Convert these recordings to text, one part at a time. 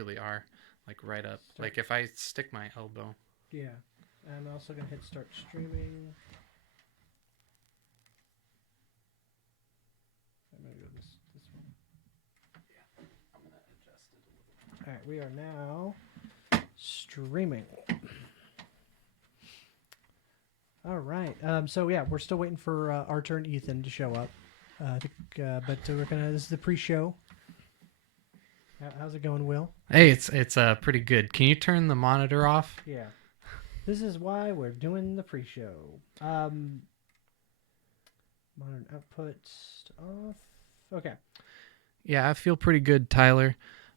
really are, like right up. Like if I stick my elbow. Yeah. I'm also going to hit start streaming. I'm going to go this one. Yeah, I'm going to adjust it a little. All right, we are now streaming. All right. So yeah, we're still waiting for Archer and Ethan to show up. But we're gonna. This is the pre-show. How's it going, Will? Hey, it's pretty good. Can you turn the monitor off? Yeah. This is why we're doing the pre-show. Modern output off. Okay. Yeah, I feel pretty good, Tyler.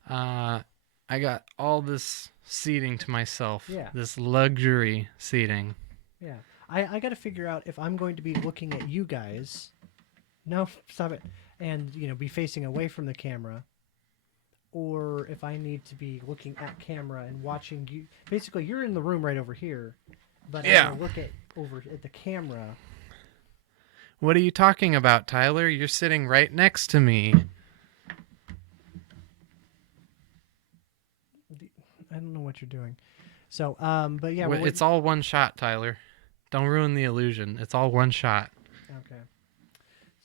I got all this seating to myself. Yeah. This luxury seating. Yeah. I got to figure out if I'm going to be looking at you guys. No, stop it. And, be facing away from the camera. Or if I need to be looking at camera and watching you. Basically, you're in the room right over here. But yeah. I look over at the camera. What are you talking about, Tyler? You're sitting right next to me. I don't know what you're doing. So, but yeah. It's all one shot, Tyler. Don't ruin the illusion. It's all one shot. Okay.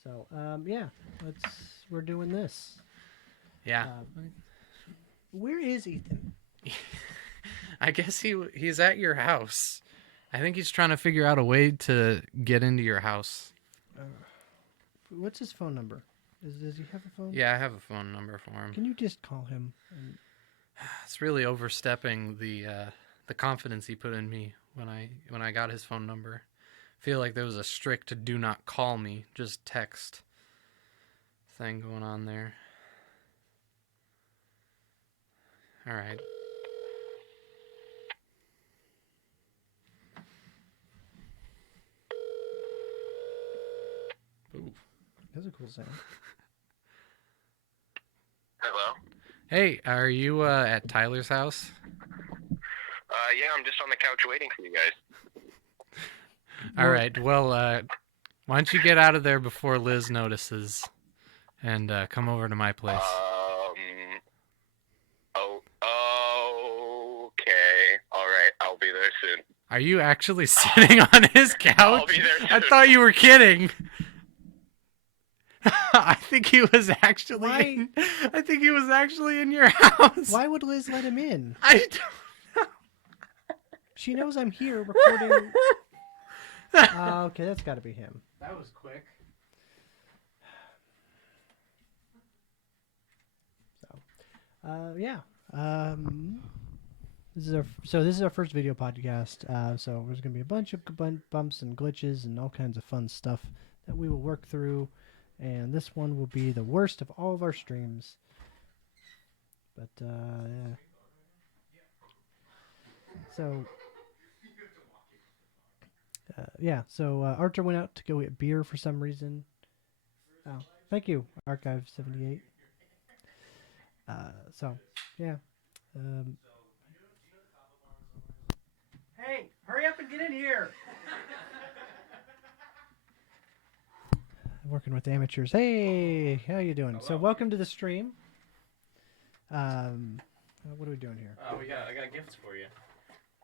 So, yeah, we're doing this. Yeah. Where is Ethan? I guess he's at your house. I think he's trying to figure out a way to get into your house. What's his phone number? Does he have a phone? Yeah, I have a phone number for him. Can you just call him? It's really overstepping the confidence he put in me when I got his phone number. I feel like there was a strict do not call me, just text thing going on there. All right. Ooh. That's a cool sound. Hello? Hey, are you at Tyler's house? Yeah, I'm just on the couch waiting for you guys. All right. Well, why don't you get out of there before Liz notices and come over to my place? Okay. All right, I'll be there soon. Are you actually sitting on his couch? I'll be there soon. I thought you were kidding. I think he was actually. I think he was actually in your house. Why would Liz let him in? I don't know. She knows I'm here recording. Okay, that's got to be him. That was quick. So, yeah. This is our first video podcast. So there's gonna be a bunch of bumps and glitches and all kinds of fun stuff that we will work through. And this one will be the worst of all of our streams. But yeah. So. Yeah, so Archer went out to go get beer for some reason. Oh, thank you, Archive78. So, yeah. Hey, hurry up and get in here! I'm working with amateurs. Hey, how you doing? Hello. So, welcome to the stream. What are we doing here? I got gifts for you.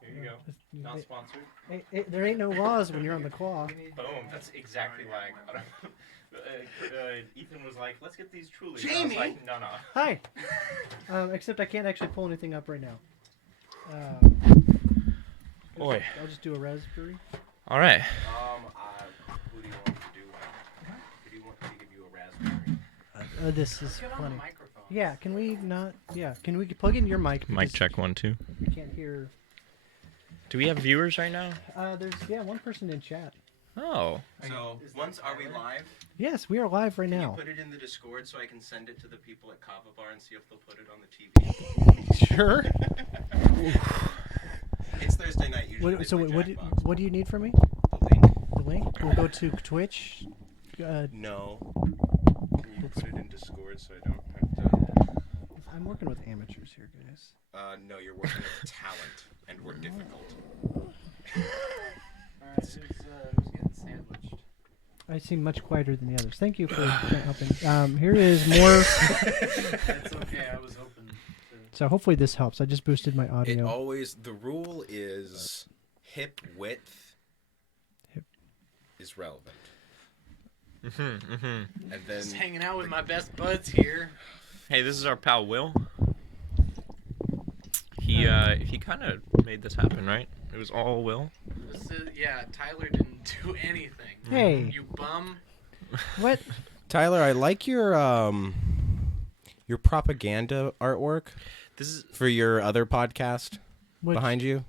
Here you go. Not sponsored. There ain't no laws when you're on the claw. Boom. That's exactly why. Ethan was like, "Let's get these Trulies." Jamie! I was like, no. Hi. Except I can't actually pull anything up right now. Boy. I'll just do a raspberry. All right. Who do you want to do? Who do you want to give you a raspberry? This is funny. Yeah. Can we not? Yeah. Can we plug in your mic? Mic check 1 2. We can't hear. Do we have viewers right now? There's one person in chat. Oh. So are we live? Yes, we are live right Can now. you put it in the Discord so I can send it to the people at Kava Bar and see if they'll put it on the TV? Sure. It's Thursday night usually. What do you need from me? The link? The link? We'll go to Twitch. No. Can you put it in Discord so I don't have to? I'm working with amateurs here, guys. No, you're working with talent, and we're difficult. Alright, who's getting sandwiched? I seem much quieter than the others. Thank you for helping. Here is more. It's okay, I was hoping So hopefully this helps. I just boosted my It audio. always, the rule is hip width is relevant. And then Just hanging out with my best buds here. Hey, this is our pal Will. He kind of made this happen, right? It was all Will. Tyler didn't do anything. Hey. You bum. What? Tyler, I like your propaganda artwork This is for your other podcast Which- behind you.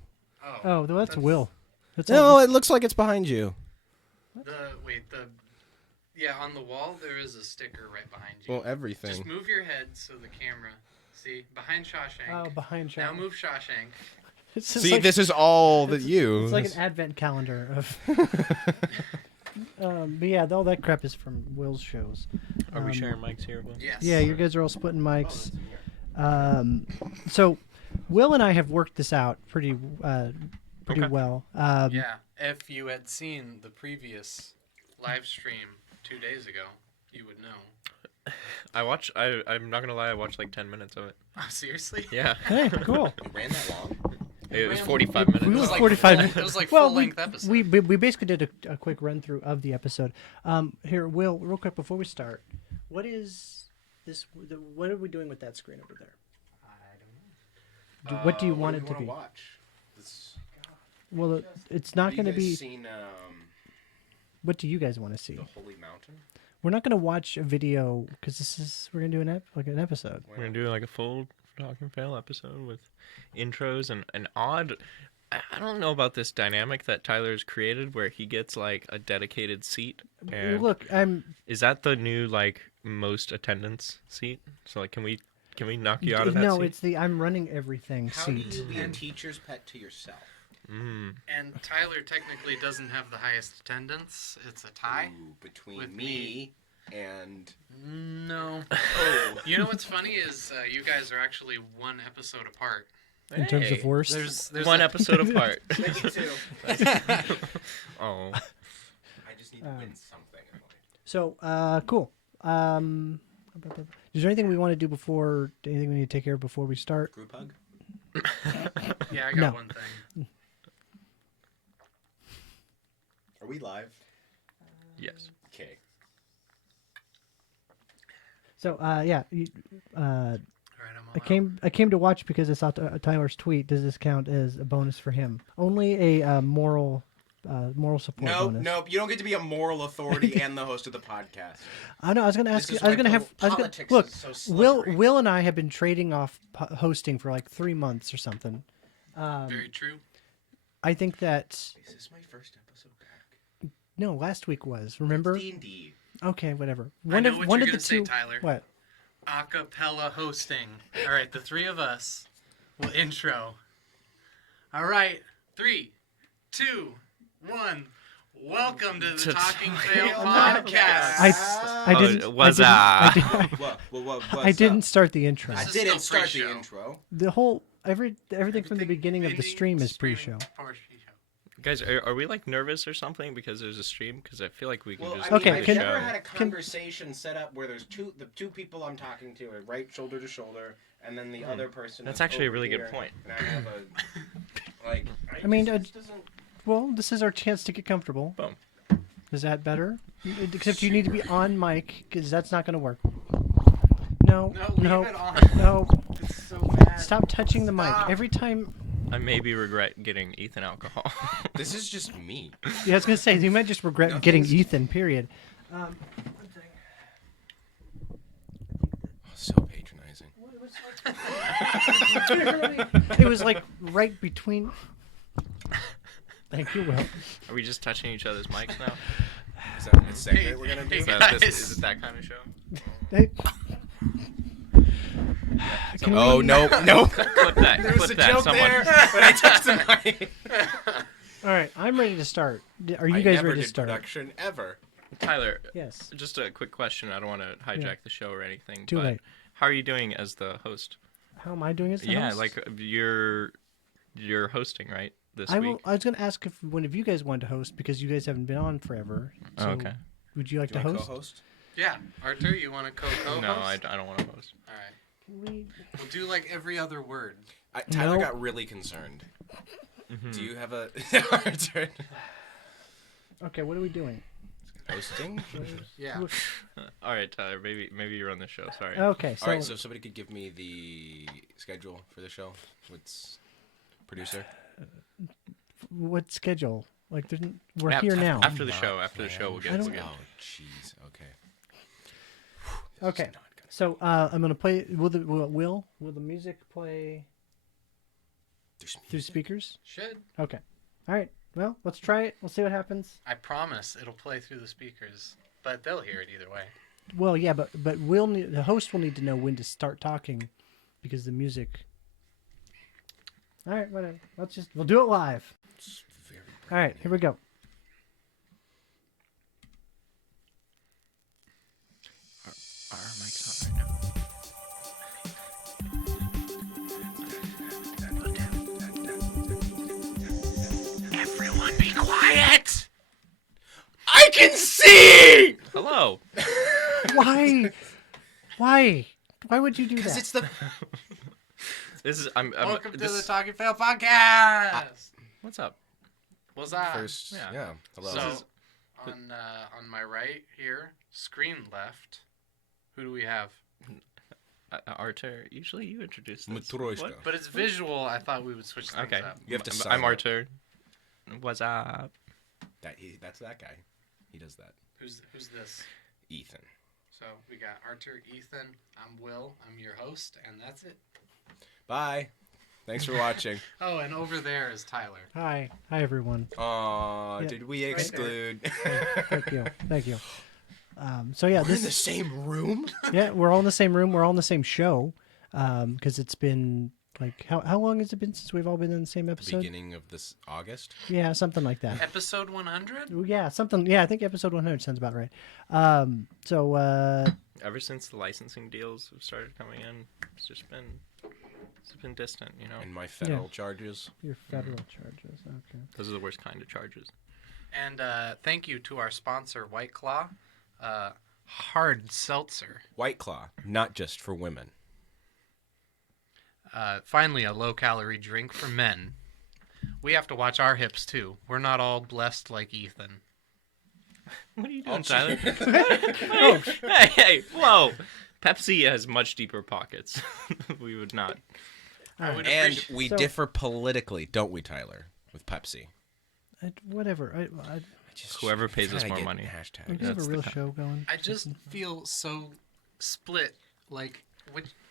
Oh, that's Will. That's No, it looks like it's behind you. On the wall there is a sticker right behind you. Well, everything. Just move your head so the camera. See, behind Shawshank. Oh, behind Now Shawshank. move Shawshank. It's just See, like, this is all that you. it's like an advent calendar of. But yeah, all that crap is from Will's shows. Are we sharing mics here, Will? Yes. Yeah, you guys are all splitting mics. So, Will and I have worked this out pretty Okay. well. Yeah. If you had seen the previous live stream 2 days ago, you would know. I'm not gonna lie. I watched like 10 minutes of it. Oh, seriously? Yeah. Hey, cool. You ran that long? It was 45 minutes. We was was like 45 full- minutes. it was like well, full-length episode. We basically did a quick run through of the episode. Here, Will, real quick before we start, what is this? What are we doing with that screen over there? What do you want it to be? Watch? This, Well, it's not going to be. Seen What do you guys want to see? the Holy Mountain? We're not going to watch a video because we're going to do an episode. We're gonna do like a full Talk and Fail episode with intros and an odd. I don't know about this dynamic that Tyler's created where he gets like a dedicated seat. And Look, is that the new like most attendance seat? So like, can we knock you out of that no, seat? it's the I'm running everything How do seat. you be a teacher's pet to yourself? Mm. And Tyler technically doesn't have the highest attendance. It's a tie. Ooh, between With me and No. oh, You know what's funny is you guys are actually one episode apart. In terms Hey, of worst. There's one a- episode apart. me too. Oh, I just need to win something. So, cool. Is there anything we want to do before? Anything we need to take care of before we start? Group hug. Yeah, I got No. one thing. Are we live? yes. Okay. So, yeah, All right, I'm all I came to watch because I saw Tyler's tweet. Does this count as a bonus for him? Only a moral support bonus. Nope. You don't get to be a moral authority and the host of the podcast. I know. I was going to ask you. I was going to have. Politics Look, is so slippery. Will and I have been trading off hosting for like 3 months or something. Very true. I think that Is this my first episode back? no, last week was. Remember? D&D. Okay, whatever. I know what one you're of the gonna say, two. Tyler. What? Acapella hosting. All right, the three of us will intro. All right, 3, 2, 1. Welcome to the Talking Fail podcast. I didn't. I didn't start the intro. I This is didn't still start the pre-show. intro. The whole everything from the beginning of the stream is pre-show. Guys, are we like nervous or something because there's a stream? Because I feel like we can Well, just I mean, Okay, I've can- never had a conversation set up where there's the two people I'm talking to are right shoulder to shoulder, and then the other person. That's is actually a over really good here, point. And I have a like. I mean, this doesn't. Well, this is our chance to get comfortable. Boom. Is that better? Except you need to be on mic because that's not going to work. No, No, leave it on. no. It's so bad. Stop touching the mic Stop. every time. I maybe regret getting Ethan alcohol. This is just me. Yeah, I was going to say you might just regret getting Ethan. Period. So patronizing. It was like right between. Thank you, Will. Are we just touching each other's mics now? Is that a segment we're gonna do? Hey, Is, that, guys. is it that kind of show? Hey. Can Oh we- no! Clip that. There was clip a that. joke Someone. there, but I touched the mic. All right, I'm ready to start. Are you I guys never ready to did start? production ever. Tyler, Yes. just a quick question. I don't want to hijack Yeah. the show or anything. Too but late. how are you doing as the host? How am I doing as the Yeah, host? like you're hosting, right? This I week. was going to ask if one of you guys wanted to host because you guys haven't been on forever. Oh, So okay. Would you like Do to you want host? co-host? Yeah, Arthur, you want to co-host? No, I don't want to host. All right. We... We'll do like every other word. Tyler No. got really concerned. Mm-hmm. Do you have a turn? Okay, what are we doing? Hosting? Yeah. All right, Tyler. Maybe you run the show. Sorry. Okay, so, All right, so if somebody could give me the schedule for the show. What's producer? what schedule? Like, we're Af- here af- now. After the show, we'll get. I We'll don't- get. Oh, jeez. Okay. Okay, so I'm gonna play. Will the music play through speakers? Should. Okay. All right. Well, let's try it. We'll see what happens. I promise it'll play through the speakers, but they'll hear it either way. Well, yeah, but the host will need to know when to start talking, because the music. All right, whatever. We'll do it live. All right, here we go. Our mics on right now. Everyone be quiet! I can see! Hello. Why? Why? Why would you do Because that? it's the... This is. I'm Welcome to the this, Talking Fail Podcast! What's up? What's that? First, Yeah. Hello. So, on my right here, screen left, who do we have? Artur. Usually you introduce this. Matryoshka. What? But it's visual. I thought we would switch things Okay. up. You have to I'm sign up. Artur. What's up? That's that guy. He does that. Who's this? Ethan. So we got Arthur, Ethan. I'm Will. I'm your host, and that's it. Bye. Thanks for watching. Oh, and over there is Tyler. Hi, everyone. Aw, Yeah, did we there. exclude? Thank you. So yeah, We're in the same room? yeah, we're all in the same room. We're all in the same show. Because it's been like how long has it been since we've all been in the same episode? Beginning of this August? Yeah, something like that. Episode 100? Yeah, something. Yeah, I think episode 100 sounds about right. So Ever since the licensing deals have started coming in, it's been distant. You know, And my federal charges. your federal charges. Okay. those are the worst kind of charges. And thank you to our sponsor, White Claw. Hard seltzer. White Claw, not just for women. Finally, a low-calorie drink for men. We have to watch our hips, too. We're not all blessed like Ethan. What are you doing, Tyler? hey, whoa! Pepsi has much deeper pockets. We would not. I would And appreciate- we So- differ politically, don't we, Tyler? With Pepsi. Whatever. Whoever pays us Trying to more get money. We Hashtag. can have a That's the real kind- show going. I just feel so split. Like,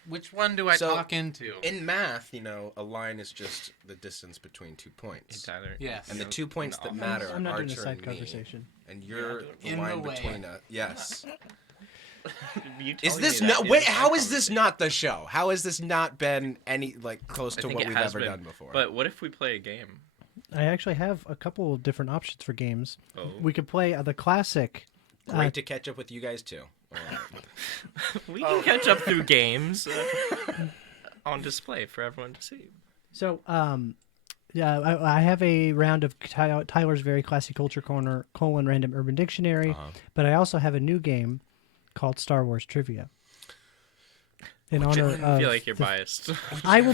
which one do I So, talk into? In math, a line is just the distance between 2 Hey, points. Tyler. Yes. And the you 2 points that office. matter I'm are not doing a Archer side and me. conversation. And you're the In line the way. between us. Yes. You Is telling this me that not? is Wait, a how side is this conversation. not the show? How has this not been close I to think what it we've has ever been, done before? But what if we play a game? I actually have a couple of different options for games. Oh. We could play the classic. Great to catch up with you guys too. All right. We can catch up through games on display for everyone to see. So, yeah, I have a round of Tyler's Very Classy Culture Corner : Random Urban Dictionary, but I also have a new game called Star Wars Trivia. In honor I of feel like you're the- biased. I will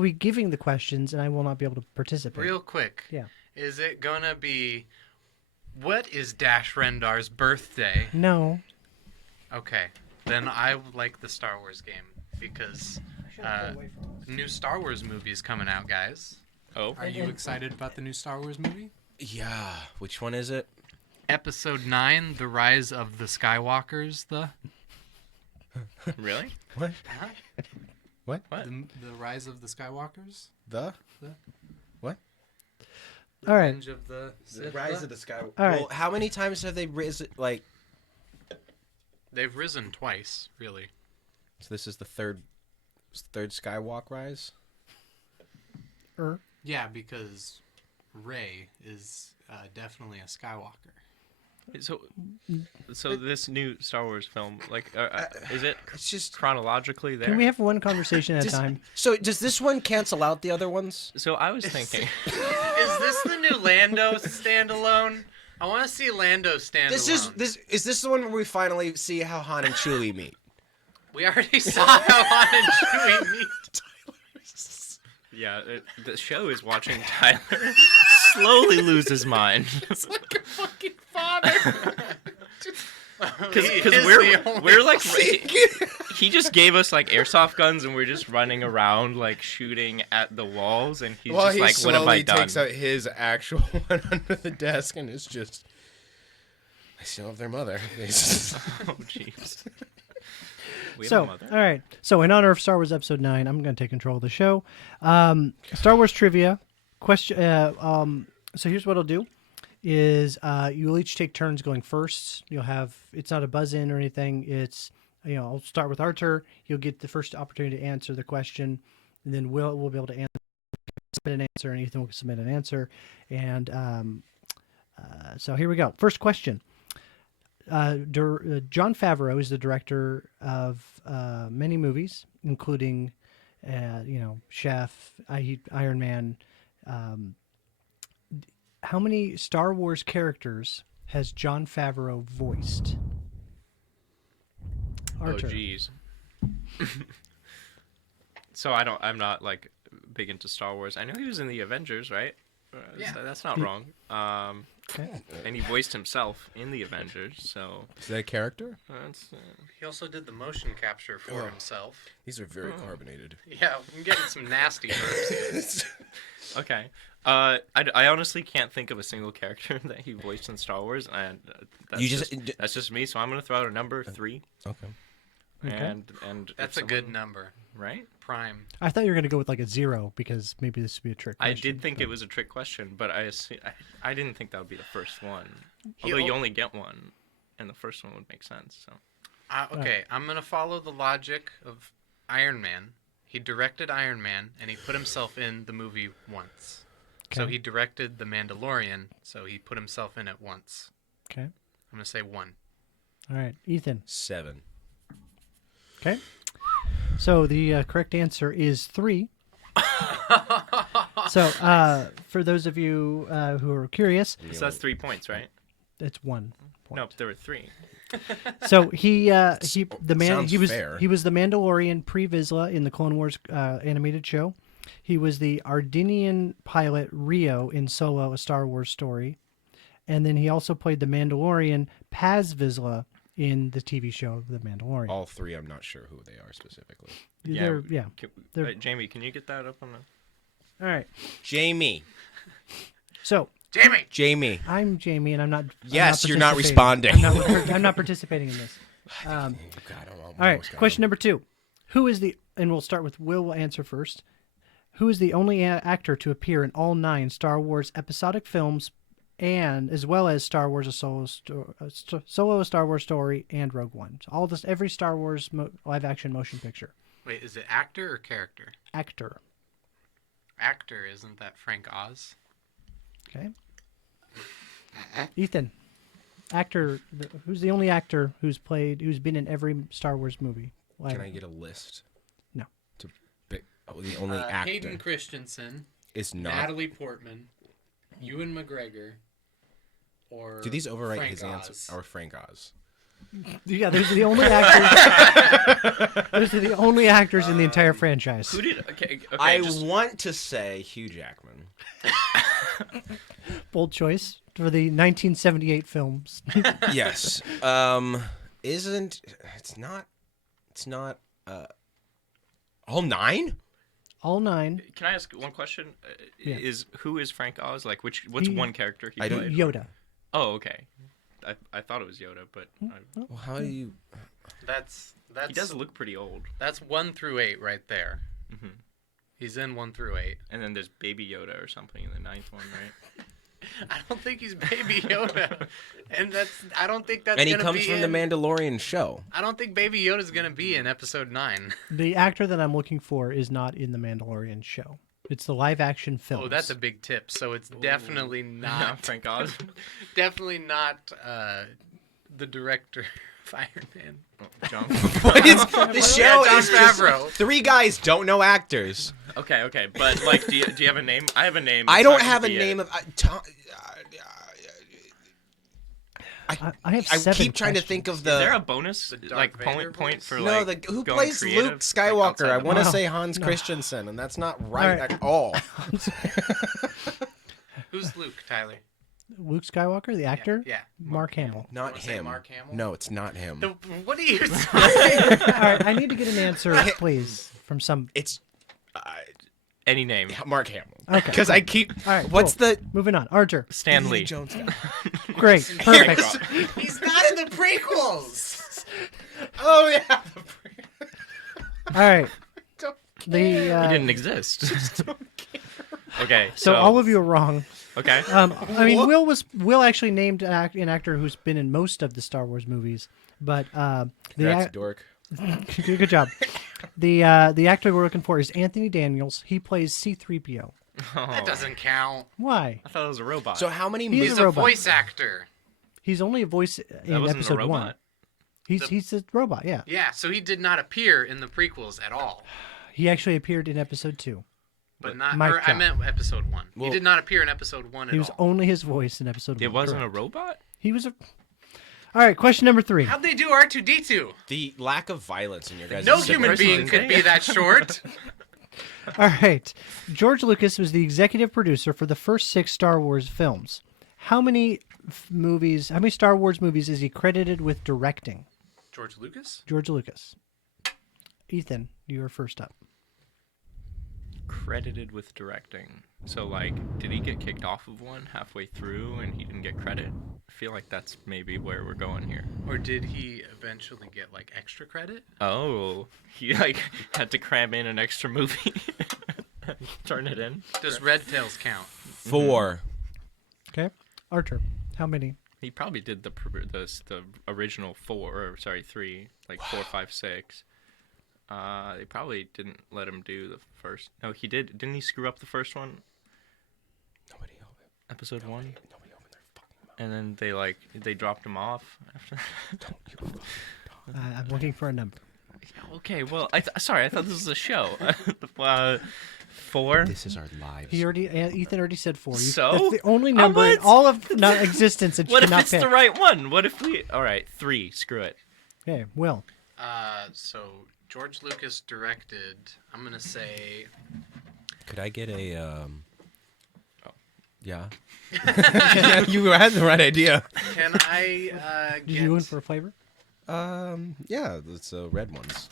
be giving the questions, and I will not be able to participate. Real quick. Yeah. Is it gonna be, what is Dash Rendar's birthday? No. Okay. Then I would like the Star Wars game because new Star Wars movie is coming out, guys. Oh, Are you excited about the new Star Wars movie? Yeah. Which one is it? Episode 9, The Rise of the Skywalkers. really? What? Huh? What? What? The Rise of the Skywalkers? The All right. Revenge of the Sith. Rise of the Sky. All right. Well, how many times have they risen? They've risen twice, really. So this is the third Skywalk rise. Yeah, because Rey is definitely a Skywalker. So this new Star Wars film, is it It's just. chronologically there? Can we have one conversation at a time? So does this one cancel out the other ones? So I was thinking. Is this the new Lando standalone? I want to see Lando standalone. Is this the one where we finally see how Han and Chewie meet? We already saw how on and chewy meat. Yeah, the show is watching Tyler slowly lose his mind. It's like a fucking father. Because we're like he just gave us like airsoft guns and we're just running around like shooting at the walls and he's just like, what have I done? Takes out his actual one under the desk and it's just, I still have their mother. Oh jeez. So, all right. So, in honor of Star Wars Episode 9, I'm going to take control of the show. Star Wars trivia question. So, here's what I'll do: you'll each take turns going first. You'll have it's not a buzz in or anything. It's I'll start with Artur. You'll get the first opportunity to answer the question, and then we'll be able to submit an answer, and Ethan will submit an answer. And so here we go. First question. Jon Favreau is the director of many movies, including, Chef, Iron Man. How many Star Wars characters has Jon Favreau voiced? Artur. Oh, jeez. So I'm not like big into Star Wars. I know he was in the Avengers, right? Yeah. So that's not wrong. Okay. And he voiced himself in the Avengers, so Is that a character? that's He also did the motion capture for himself. These are very carbonated. Yeah, I'm getting some nasty burps here. okay. I honestly can't think of a single character that he voiced in Star Wars, and that's just me. So I'm gonna throw out a number 3. Okay. And That's if a good someone- number. right? Prime. I thought you were going to go with like a 0 because maybe this would be a trick I question. did think it was a trick question, but I didn't think that would be the first one. Although you only get one, and the first one would make sense. So Okay, I'm going to follow the logic of Iron Man. He directed Iron Man, and he put himself in the movie once. So Okay. he directed The Mandalorian, so he put himself in it once. Okay. I'm going to say 1. All right. Ethan. 7. Okay. So the correct answer is 3. So for those of you who are curious, so that's 3 points, right? it's 1 point. No, there were 3. So he Sounds was fair. he was the Mandalorian pre-Vizsla in the Clone Wars animated show. He was the Ardinian pilot Rio in Solo: A Star Wars Story, and then he also played the Mandalorian Paz Vizsla in the TV show The Mandalorian. All 3, I'm not sure who they are specifically. Yeah. They're- Jamie, can you get that up on the? All right. Jamie. So Jamie. I'm Jamie, and I'm not. Yes, you're not participating. responding. I'm not participating in this. God, All right, question number 2. Who is the, and we'll start with Will answer first. Who is the only actor to appear in all 9 Star Wars episodic films, and as well as Star Wars: A Solo: A Star Wars Story, and Rogue One? So all this, every Star Wars live-action motion picture. Wait, is it actor or character? Actor. Actor, isn't that Frank Oz? Okay. Ethan. Actor. Who's the only actor who's been in every Star Wars movie? Can I get a list? No. To pick, the only actor Hayden Christensen, is not. Natalie Portman, Ewan McGregor, or Do these overwrite Frank his answer? Oz. Or Frank Oz? Yeah, those are the only actors. Those are the only actors in the entire franchise. Who did? Okay. I want to say Hugh Jackman. Bold choice for the 1978 films. Yes. It's not all 9? All 9. Can I ask one question? Yeah. Who is Frank Oz? Like, what's one character he I don't- played? Yoda. Oh, okay. I thought it was Yoda, but Well, how do you? That's he does look pretty old. That's 1 through 8 right there. Mhm. He's in 1 through 8. And then there's Baby Yoda or something in the 9th one, right? I don't think he's Baby Yoda, and I don't think that's. And he gonna comes be from the Mandalorian show. I don't think Baby Yoda's gonna be in Episode 9. The actor that I'm looking for is not in the Mandalorian show. It's the live-action film. Oh, that's a big tip. So it's definitely not Frank Oz. definitely not the director of Iron Man. John. What is the show? Jon Is just Favreau. 3 guys don't know actors. Okay, but like, do you have a name? I have a name. I It's don't not gonna have a be name it. of. I have I 7 keep trying to questions. think of Is there the. a bonus The Darth like Vader point voice? for No, like who going plays creative, Luke like, Skywalker? outside I the want to box? say Hans No. Christensen, and that's not right right. at all. Who's Luke, Tyler? Luke Skywalker, the actor? Yeah. Mark Hamill. Not Wanna say him. Mark Hamill? No, it's not him. What are you All right, I need to get an answer, please, from some. It's Any name. Mark Hamill. Okay. Because I keep. All right, What's cool. the Moving on. Archer. Stanley. Jones guy? Great. Perfect. He's not in the prequels. Oh yeah. All right. The He didn't exist. Okay, so all of you are wrong. Okay. I mean, Will actually named an actor who's been in most of the Star Wars movies, but That's dork. good job. The actor we're looking for is Anthony Daniels. He plays C-3PO. That doesn't count. Why? I thought it was a robot. So how many He's movies? He's a a robot. voice actor. He's only a voice that in wasn't a episode 1. robot. He's a robot. Yeah. Yeah, so he did not appear in the prequels at all. He actually appeared in episode 2. But not. Mic Or I drop. meant episode 1. Well- he did not appear in episode 1 at He was all. only his voice in episode 1. It wasn't Correct. a robot? He was a. All right. Question number 3. How'd they do R2D2? The lack of violence in your guys' No It's a human person being could thing. be that short. All right. George Lucas was the executive producer for the first 6 Star Wars films. How many How many Star Wars movies is he credited with directing? George Lucas? George Lucas. Ethan, you are first up. Credited with directing. So, like, did he get kicked off of one halfway through and he didn't get credit? I feel like that's maybe where we're going here. Or did he eventually get, like, extra credit? Oh, he, like, had to cram in an extra movie. Turn it in. Does Red Tails count? 4. Okay. Archer, how many? He probably did the original 3, like 4, 5, 6. They probably didn't let him do the first. No, he did. Didn't he screw up the first one? Nobody opened. Episode 1? Nobody opened their fucking mouth. And then they dropped him off after. Don't you fucking talk. I'm looking for a number. Okay, well, sorry, I thought this was a show. 4. This is our lives. Ethan already said 4. So? That's the only number in what? all of existence that you What if cannot it's pick. the right one? What if we? All right, 3. Screw it. Okay, Will. So George Lucas directed. I'm gonna say. Could I get a? Oh. Yeah. Yeah, you had the right idea. Can I Did get? you in for a flavor? Yeah, it's red ones.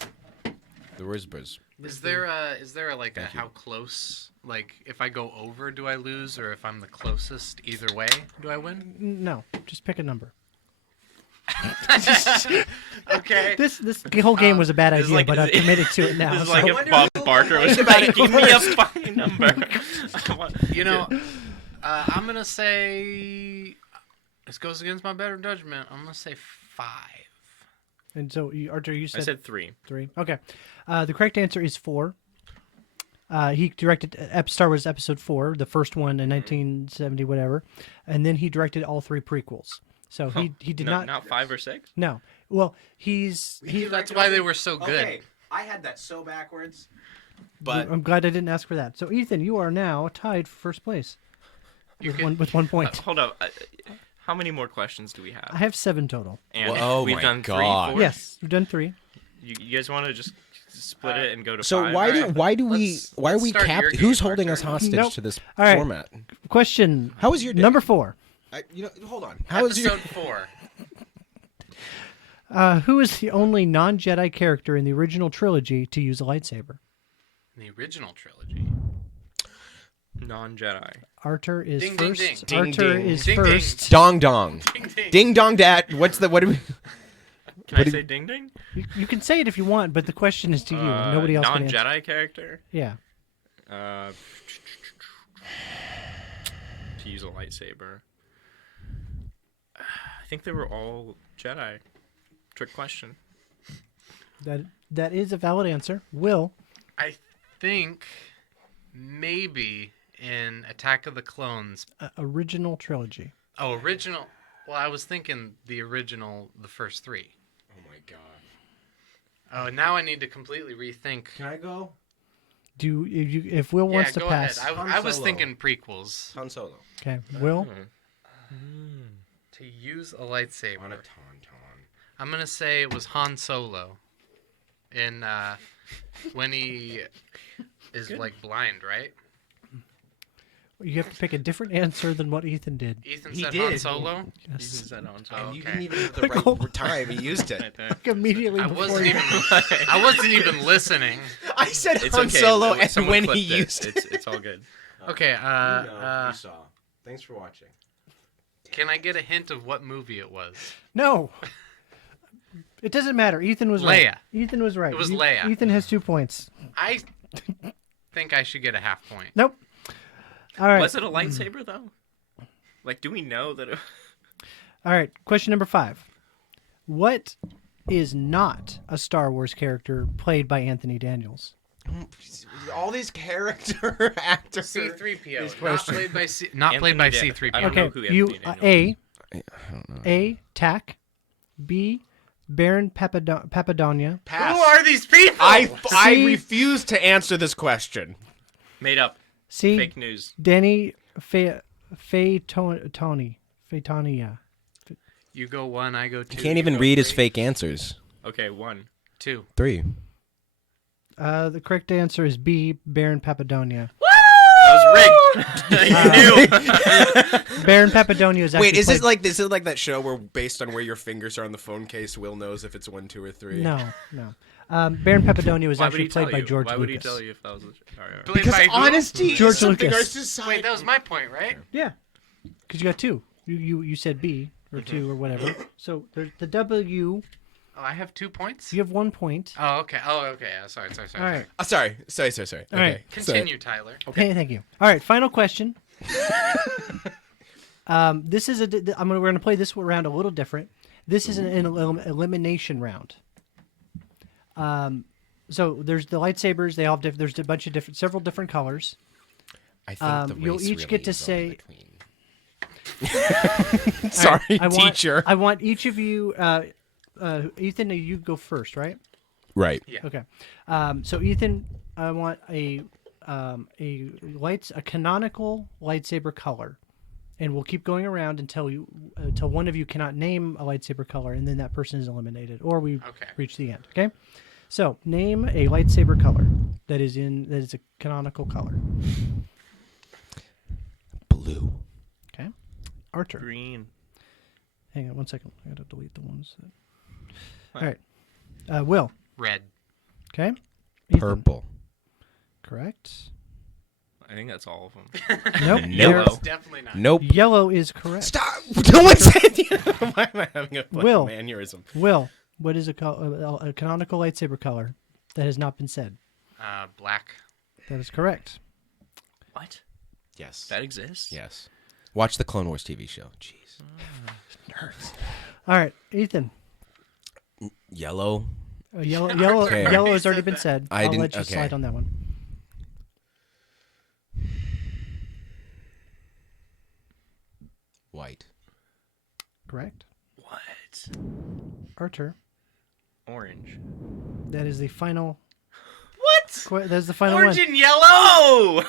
The Rizbers. Is there a like Thank a you. how close? Like if I go over, do I lose, or if I'm the closest, either way, do I win? No, just pick a number. Okay. This whole game was a bad This is idea, like- but I've committed to it now. This is so- like if Bob Barker was like, give me a fucking number. I want- You know, I'm gonna say this goes against my better judgment. I'm gonna say 5. And so, Archer, you I said, said 3. 3. Okay. The correct answer is 4. He directed Star Wars Episode 4, the first one in 1970, whatever, and then he directed all 3 prequels. So he did No, not. not 5 or 6. No. Well, That's why they were so good. Okay, I had that so backwards. But I'm glad I didn't ask for that. So Ethan, you are now tied for first place You with 1 point. Hold up. How many more questions do we have? I have 7 total. And Well, oh we've my done 3, God. 4? Yes, we've done 3. You guys want to just split it and go to So 5? why Alright, why are let's we start capped? your game, Who's holding Archer. us hostage Nope. to this All right. format? Question. How was your day? Number 4. Hold on. How was your? Episode 4. Who is the only non-Jedi character in the original trilogy to use a lightsaber? The original trilogy. Non-Jedi. Archer is Ding, ding, first. ding. Archer Ding, ding. is Ding, ding. first. Dong dong. Ding, ding. Ding dong dat. What do we? Can I What do say ding ding? You can say it if you want, but the question is to you. Nobody else can answer. Non-Jedi character? Yeah. To use a lightsaber. I think they were all Jedi. Trick question. That is a valid answer. Will. I think maybe in Attack of the Clones. Original trilogy. Oh, original. Well, I was thinking the original, the first 3. Oh my god. Oh, now I need to completely rethink. Can I go? If Will wants to go pass. ahead. Han I was Solo. thinking prequels. Han Solo. Okay. Will. To use a lightsaber. On a tauntaun. I'm gonna say it was Han Solo. In when he is like blind, right? You have to pick a different answer than what Ethan did. Ethan He said did. Han Solo. Yes. Said on Oh, And you okay. didn't even have the right time. He used it. Right there. Like immediately I before wasn't you... even. I wasn't even listening. I said It's Han okay. Solo, and Someone when he clipped it. used it. It's all good. Okay. you saw. Thanks for watching. Can I get a hint of what movie it was? No. It doesn't matter. Ethan was right. Leia. Ethan was right. It was Leia. Ethan has 2 points. I think I should get a half point. Nope. All right. Was it a lightsaber though? Like, do we know that? All right. Question number 5. What is not a Star Wars character played by Anthony Daniels? All these character actors. C-3PO. Not question. played by not played by Anthony C-3PO. I don't know who you Anthony Daniels A. I don't know. A. Tack. B. Baron Papadonia. Pass. Who are these people? I See? refuse to answer this question. Made up. C. Fake news. Danny Faytonia. You go 1, I go 2. You can't you even go read his 3. fake answers. Okay, 1. 2. 3. The correct answer is B. Baron Papadonia. That was rigged. You knew. Baron Papadonia is actually Wait, is played... this like that show where based on where your fingers are on the phone case, Will knows if it's 1, 2, or 3? No. Baron Papadonia was Why would actually he tell played by you? George Why Lucas. would he tell you if that was? All right. Played Because by who? honesty George is something Lucas. our society. Wait, that was my point, right? Yeah, because you got 2. You said B or 2 or whatever. So there's the W. Oh, I have 2 points. You have 1 point. Oh, okay. Yeah, sorry. All right. Sorry. All right. Okay. Continue, Tyler. Okay. Thank you. All right. Final question. This is we're gonna play this round a little different. This is an elimination round. So there's the lightsabers. They all have there's a bunch of several different colors. I think the race you'll each really get to is only say- between. Sorry, I want, teacher. I want each of you. Ethan, you go first, right? Right. Yeah. Okay. So Ethan, I want a canonical lightsaber color, and we'll keep going around until one of you cannot name a lightsaber color, and then that person is eliminated, or we reach the end. Okay. So name a lightsaber color that is a canonical color. Blue. Okay. Archer. Green. Hang on 1 second. I gotta delete the ones. All right. Will. Red. Okay. Ethan. Purple. Correct. I think that's all of them. Nope. Yellow. It's definitely not. Nope. Yellow is correct. Stop! No one said. Why am I having a fucking Will. aneurysm? Will, what is a canonical lightsaber color that has not been said? Black. That is correct. What? Yes. That exists? Yes. Watch the Clone Wars TV show. Jeez. All right, Ethan. Yellow. Yellow Okay. has already been said. I I'll didn't- let you okay. slide on that one. White. Correct. What? Archer. Orange. That is the final. What? That is the final Orange one. and yellow. Oh!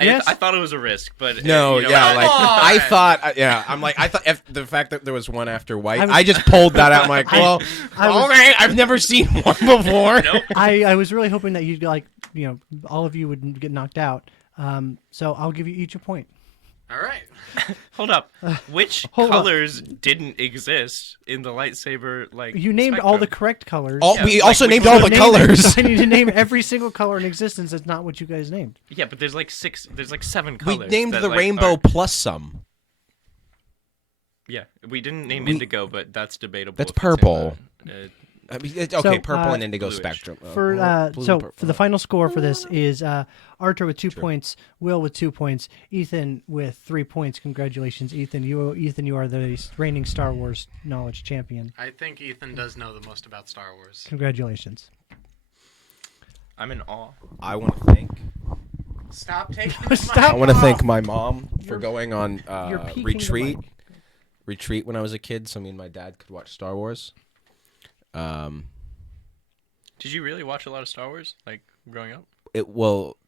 Yes. I thought it was a risk, but No, you know, yeah, Come like on! I thought, I thought if the fact that there was one after white, I was- I just pulled that out. I'm like, well, I was- all right, I've never seen one before. Nope. I was really hoping that you'd all of you would get knocked out. So I'll give you each a point. All right. Hold up. Which hold up. colors didn't exist in the lightsaber? Like You named all the spectrum? correct colors. We like, also which named one all the Named it, colors. so I need to name every single color in existence. That's not what you guys named. Yeah, but there's like 6. There's like 7 We colors. named that, the like, rainbow are- plus some. Yeah, we didn't name We- indigo, but that's debatable. That's if it's in purple. the- I mean, okay, So, purple and indigo bluish. spectrum. For Blue, so purple. for the final score for this is Archer with 2 points, Will with 2 points, Ethan with 3 points. Congratulations, Ethan! You are the reigning Star Wars knowledge champion. I think Ethan does know the most about Star Wars. Congratulations. I'm in awe. I want to thank. Stop taking the Stop. I want to thank my mom for You're- going on you're peeking the retreat. mic. Retreat when I was a kid, so me and my dad could watch Star Wars. Did you really watch a lot of Star Wars, like growing up?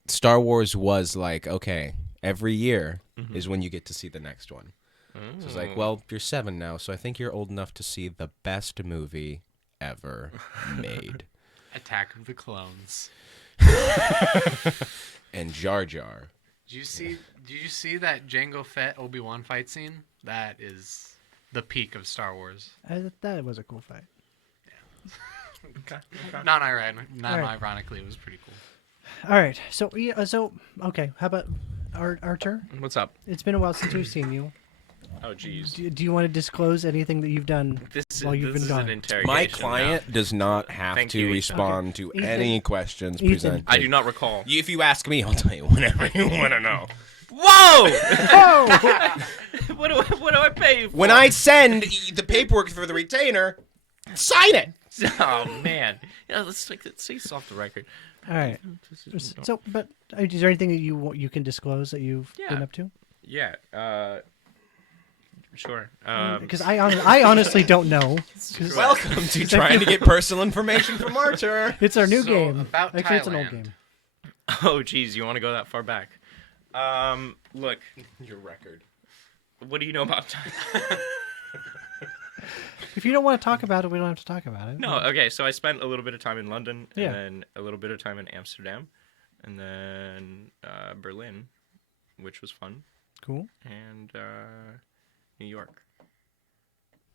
Star Wars was like, okay, every year is when you get to see the next one. So it's like, well, you're 7 now, so I think you're old enough to see the best movie ever made. Attack of the Clones. And Jar Jar. Did you see that Jango Fett Obi-Wan fight scene? That is the peak of Star Wars. That was a cool fight. Non-ironically, it was pretty cool. All right. So okay. How about Archer? What's up? It's been a while since we've seen you. Oh, jeez. Do you want to disclose anything that you've done while you've been is gone? an interrogation. My client does not have Thank to you, Ethan. respond to Ethan. any questions Ethan. presented. I do not recall. If you ask me, I'll tell you whatever you want to know. Whoa! Oh! what do I pay you for? When I send the paperwork for the retainer, sign it. Oh man. Yeah, let's say this off the record. All right. So, but is there anything that you can disclose that you've been Yeah. up to? Yeah. Sure. Because I honestly don't know. 'Cause Welcome to trying to get personal information from Archer. It's our new So, game. about Actually, it's an old Thailand. game. Oh, geez, you want to go that far back? Look, Your record. what do you know about time? If you don't want to talk about it, we don't have to talk about it. No, okay, so I spent a little bit of time in London, and Yeah. then a little bit of time in Amsterdam, and then Berlin, which was fun, Cool. and New York.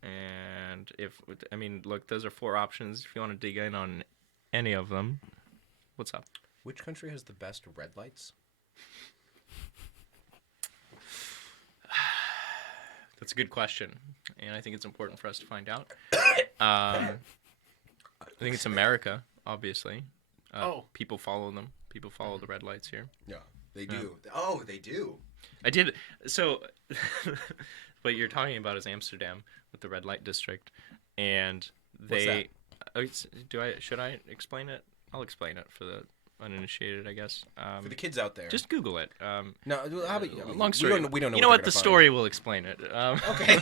And look, those are 4 options. If you want to dig in on any of them, what's up? Which country has the best red lights? That's a good question, and I think it's important for us to find out. I think it's America, obviously. People follow them. People follow the red lights here. Yeah, they do. Oh, they do. I did. So, what you're talking about is Amsterdam with the red light district, and they. Should I explain it? I'll explain it for the uninitiated, I guess. For the kids out there. Just Google it. No, how about Long story. We don't know. You know what what? they're The gonna story will explain it. Okay.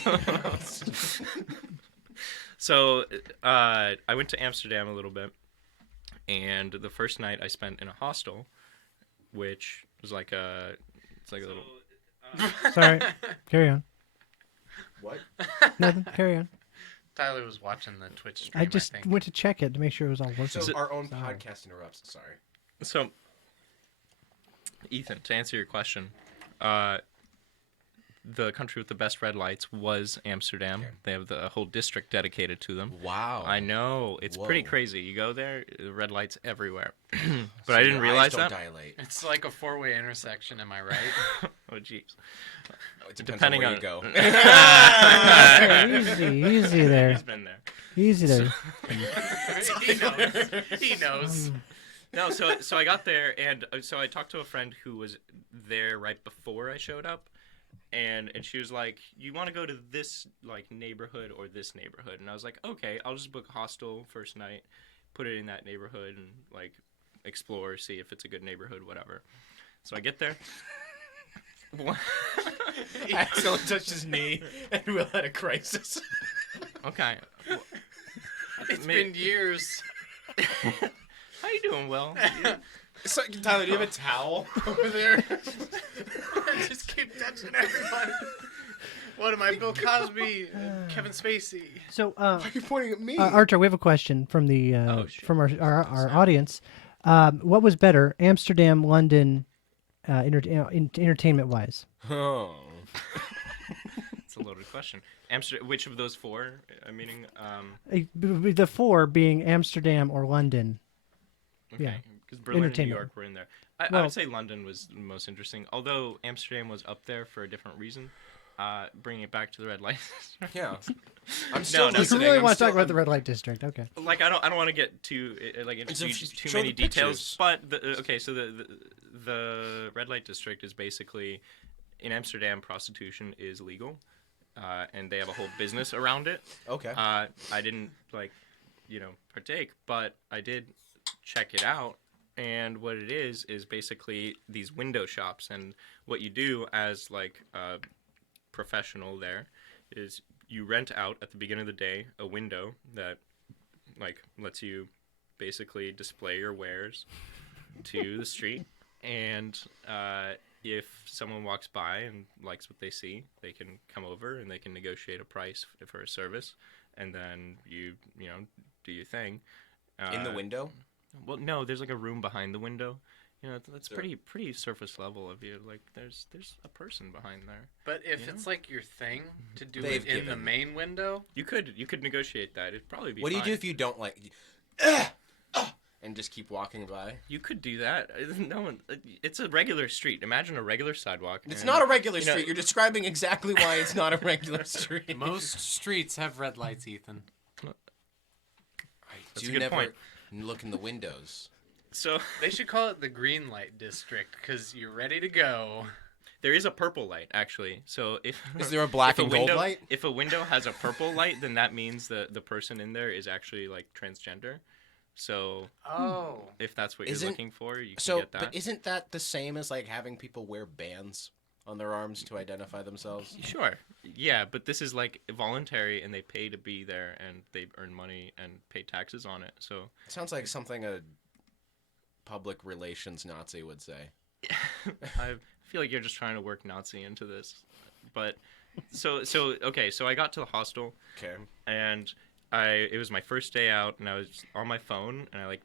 So, I went to Amsterdam a little bit, and the first night I spent in a hostel, which was like a little. Sorry. Carry on. What? Nothing. Carry on. Tyler was watching the Twitch stream. I just think. went to check it to make sure it was all working. So our own podcast interrupts. Sorry. So, Ethan, to answer your question, the country with the best red lights was Amsterdam. Okay. They have the whole district dedicated to them. Wow. I know, it's pretty Whoa. crazy. You go there, the red lights everywhere. But So I didn't your realize eyes don't that. dilate. It's like a 4-way intersection. Am I right? Oh, jeez. Oh, it depends Depending on on- where you go. Easy there. He's been there. Easy there. He knows. He knows. No, so I got there, and so I talked to a friend who was there right before I showed up, and she was like, "You want to go to this neighborhood or this neighborhood?" And I was like, "Okay, I'll just book a hostel first night, put it in that neighborhood, and explore, see if it's a good neighborhood, whatever." So I get there. He accidentally touched his knee, and Will had a crisis. Okay. It's been years. How you doing, Will? So, Tyler, do you have a towel over there? I just keep touching everybody. What am I, Bill Cosby, Kevin Spacey? So, Why are you pointing at me? Archer, we have a question from the shit. from our audience. What was better, Amsterdam, London, entertainment wise? Oh. It's a loaded question. Amsterdam. Which of those 4? Meaning. The 4 being Amsterdam or London. Okay. Yeah. Because Berlin and New Entertainment. York were in there. I Well- would say London was the most interesting, although Amsterdam was up there for a different reason. Bringing it back to the red light. Yeah. I'm still no. You listening. really I'm want to still- talk about the red light district? Okay. I don't want to get too into too show many the details. pictures. But so the red light district is basically in Amsterdam. Prostitution is legal, and they have a whole business around it. Okay. I didn't partake, but I did check it out. And what it is basically these window shops. And what you do as a professional there is you rent out at the beginning of the day a window that lets you basically display your wares to the street. and if someone walks by and likes what they see, they can come over and they can negotiate a price for a service, and then you do your thing. In the window? Well, no, there's like a room behind the window. That's There- pretty surface level of you. Like there's a person behind there. But if You it's like your thing to do They've it in the given- main window, You could negotiate that. It'd probably be. What do you do fine. if you don't like... and just keep walking by? You could do that. No one. It's a regular street. Imagine a regular sidewalk. It's and- not a regular you know- street. You're describing exactly why it's not a regular street. most streets have red lights, Ethan. That's Do a good never point. look in the windows. So They should call it the green light district because you're ready to go. there is a purple light actually. So if Is there a black if and gold window, light? If a window has a purple light, then that means the person in there is actually like transgender. So Oh. if that's what Isn't- you're looking for, you can So, get that. but isn't that the same as like having people wear bands on their arms to identify themselves? Sure. Yeah, but this is like voluntary, and they pay to be there, and they earn money and pay taxes on it. So Sounds like something a public relations Nazi would say. I feel like you're just trying to work Nazi into this. But so okay, so I got to the hostel, Okay. and it was my first day out, and I was on my phone, and I like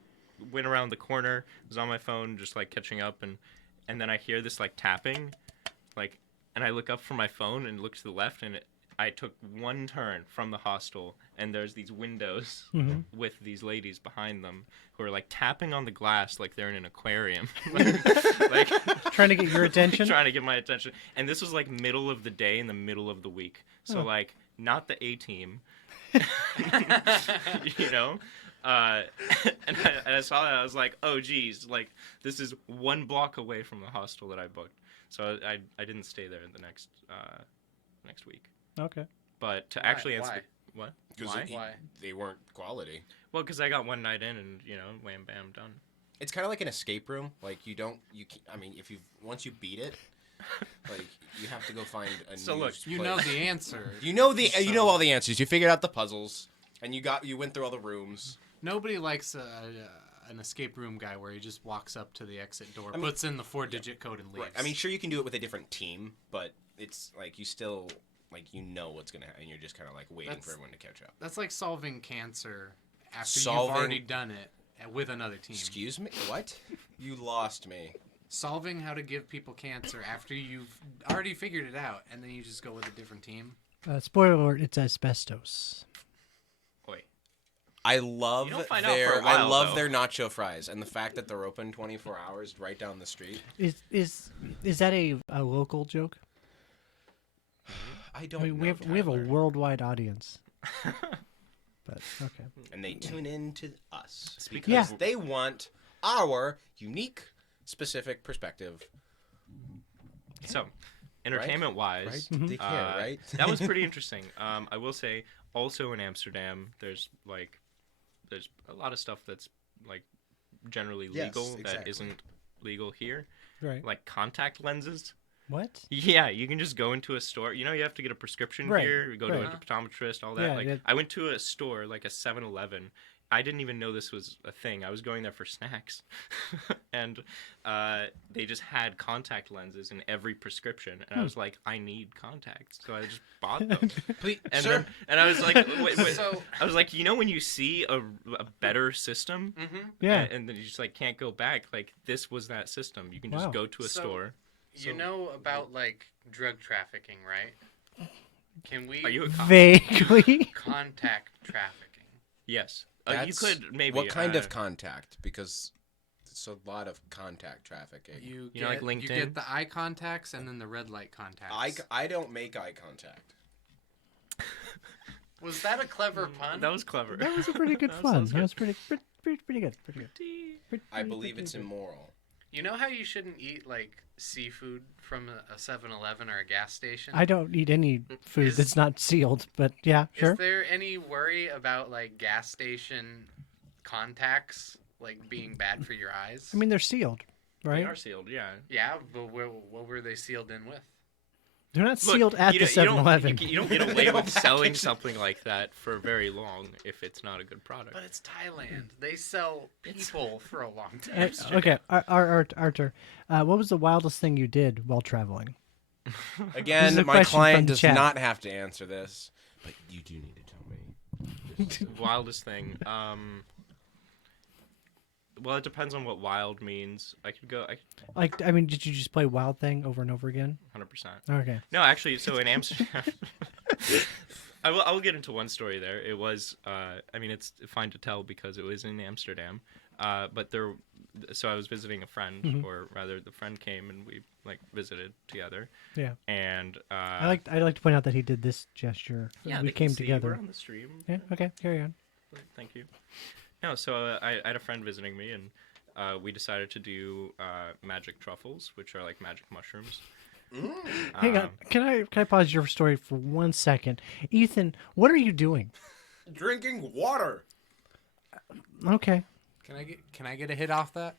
went around the corner, was on my phone, just like catching up, and then I hear this like tapping, like, and I look up from my phone and look to the left, and I took one turn from the hostel, and there's these windows with these ladies behind them who are like tapping on the glass like they're in an aquarium, like Trying to get your attention. trying to get my attention. And this was like middle of the day in the middle of the week, so like not the A team, you know. And I saw that, I was like, oh geez, like this is 1 block away from the hostel that I booked, so I didn't stay there the next week. Okay. But to actually answer Why? what? Because Why? they weren't quality. Well, because I got one night in, and wham bam done. It's kind of like an escape room. Like I mean, if once you beat it, like you have to go find a So new look, You place. know the answer. you know all the answers. You figured out the puzzles, and you went through all the rooms. Nobody likes an escape room guy where he just walks up to the exit door, I mean- puts in the 4-digit code, and leaves. Right. I mean, sure you can do it with a different team, but it's like you still like you know what's gonna happen. And you're just kind of like waiting That's- for everyone to catch up. that's like solving cancer after Solving- you've already done it with another team. Excuse me? What? You lost me. Solving how to give people cancer after you've already figured it out, and then you just go with a different team. Spoiler alert, it's asbestos. Oi. I love You don't find out for a while, though. their nacho fries and the fact that they're open 24 hours right down the street. Is that a local joke? I don't I mean, know. we have a Tyler. worldwide audience. But okay. And they tune in to us because Yeah. they want our unique, specific perspective. So, entertainment wise, Right? They care, right? that was pretty interesting. I will say, also in Amsterdam, there's a lot of stuff that's like generally Yes, legal that exactly. isn't legal here, Right. like contact lenses. What? Yeah, you can just go into a store. You have to get a prescription Right, here. You go to right. a optometrist, all that. Yeah, like yeah. I went to a store, like a 7-Eleven. I didn't even know this was a thing. I was going there for snacks, and they just had contact lenses in every prescription. And I was like, I need contacts, so I just bought them. Please, And sir. then, and I was like, wait. So- I was like, when you see a better system, Yeah. and then you just like can't go back. Like this was that system. You can just Wow. go to a So- store. You know about like drug trafficking, right? Can we Are you a cop? Vaguely. contact trafficking? Yes. You That's- could maybe. What kind of contact? Because it's a lot of contact trafficking. You know, like You LinkedIn? get the eye contacts and then the red light contacts. I don't make eye contact. Was that a clever pun? That was clever. That was a pretty good That fun. sounds That good. was pretty good. Pretty good. I believe it's immoral. You know how you shouldn't eat like seafood from a 7-Eleven or a gas station? I don't eat any food Is- that's not sealed, but yeah, sure. Is there any worry about like gas station contacts like being bad for your eyes? I mean, they're sealed, They right? are sealed, yeah. yeah, but what were they sealed in with? They're not Look, sealed at you the don't- you don't- 7-Eleven. You don't get away with selling something like that for very long if it's not a good product. But it's Thailand. They sell people for a long time. Okay, Arthur, what was the wildest thing you did while traveling? This is Again, a my question from client the does chat. not have to answer this, but you do need to tell me. Wildest thing. Well, it depends on what wild means. I could go. Like, I mean, did you just play Wild Thing over and over again? 100%. Okay. No, actually, so in Amsterdam, I will get into one story there. It was, I mean, it's fine to tell because it was in Amsterdam. But so I was visiting a friend, or rather, the friend came and we like visited together. Yeah. And I like to point out that he did this gesture. yeah, we they can came see. together. We're on the stream. Yeah. Okay. Carry on. Thank you. No, so I had a friend visiting me, and we decided to do magic truffles, which are like magic mushrooms. Hang on. Can I pause your story for 1 second? Ethan, what are you doing? Drinking water. Okay. Can I get a hit off that?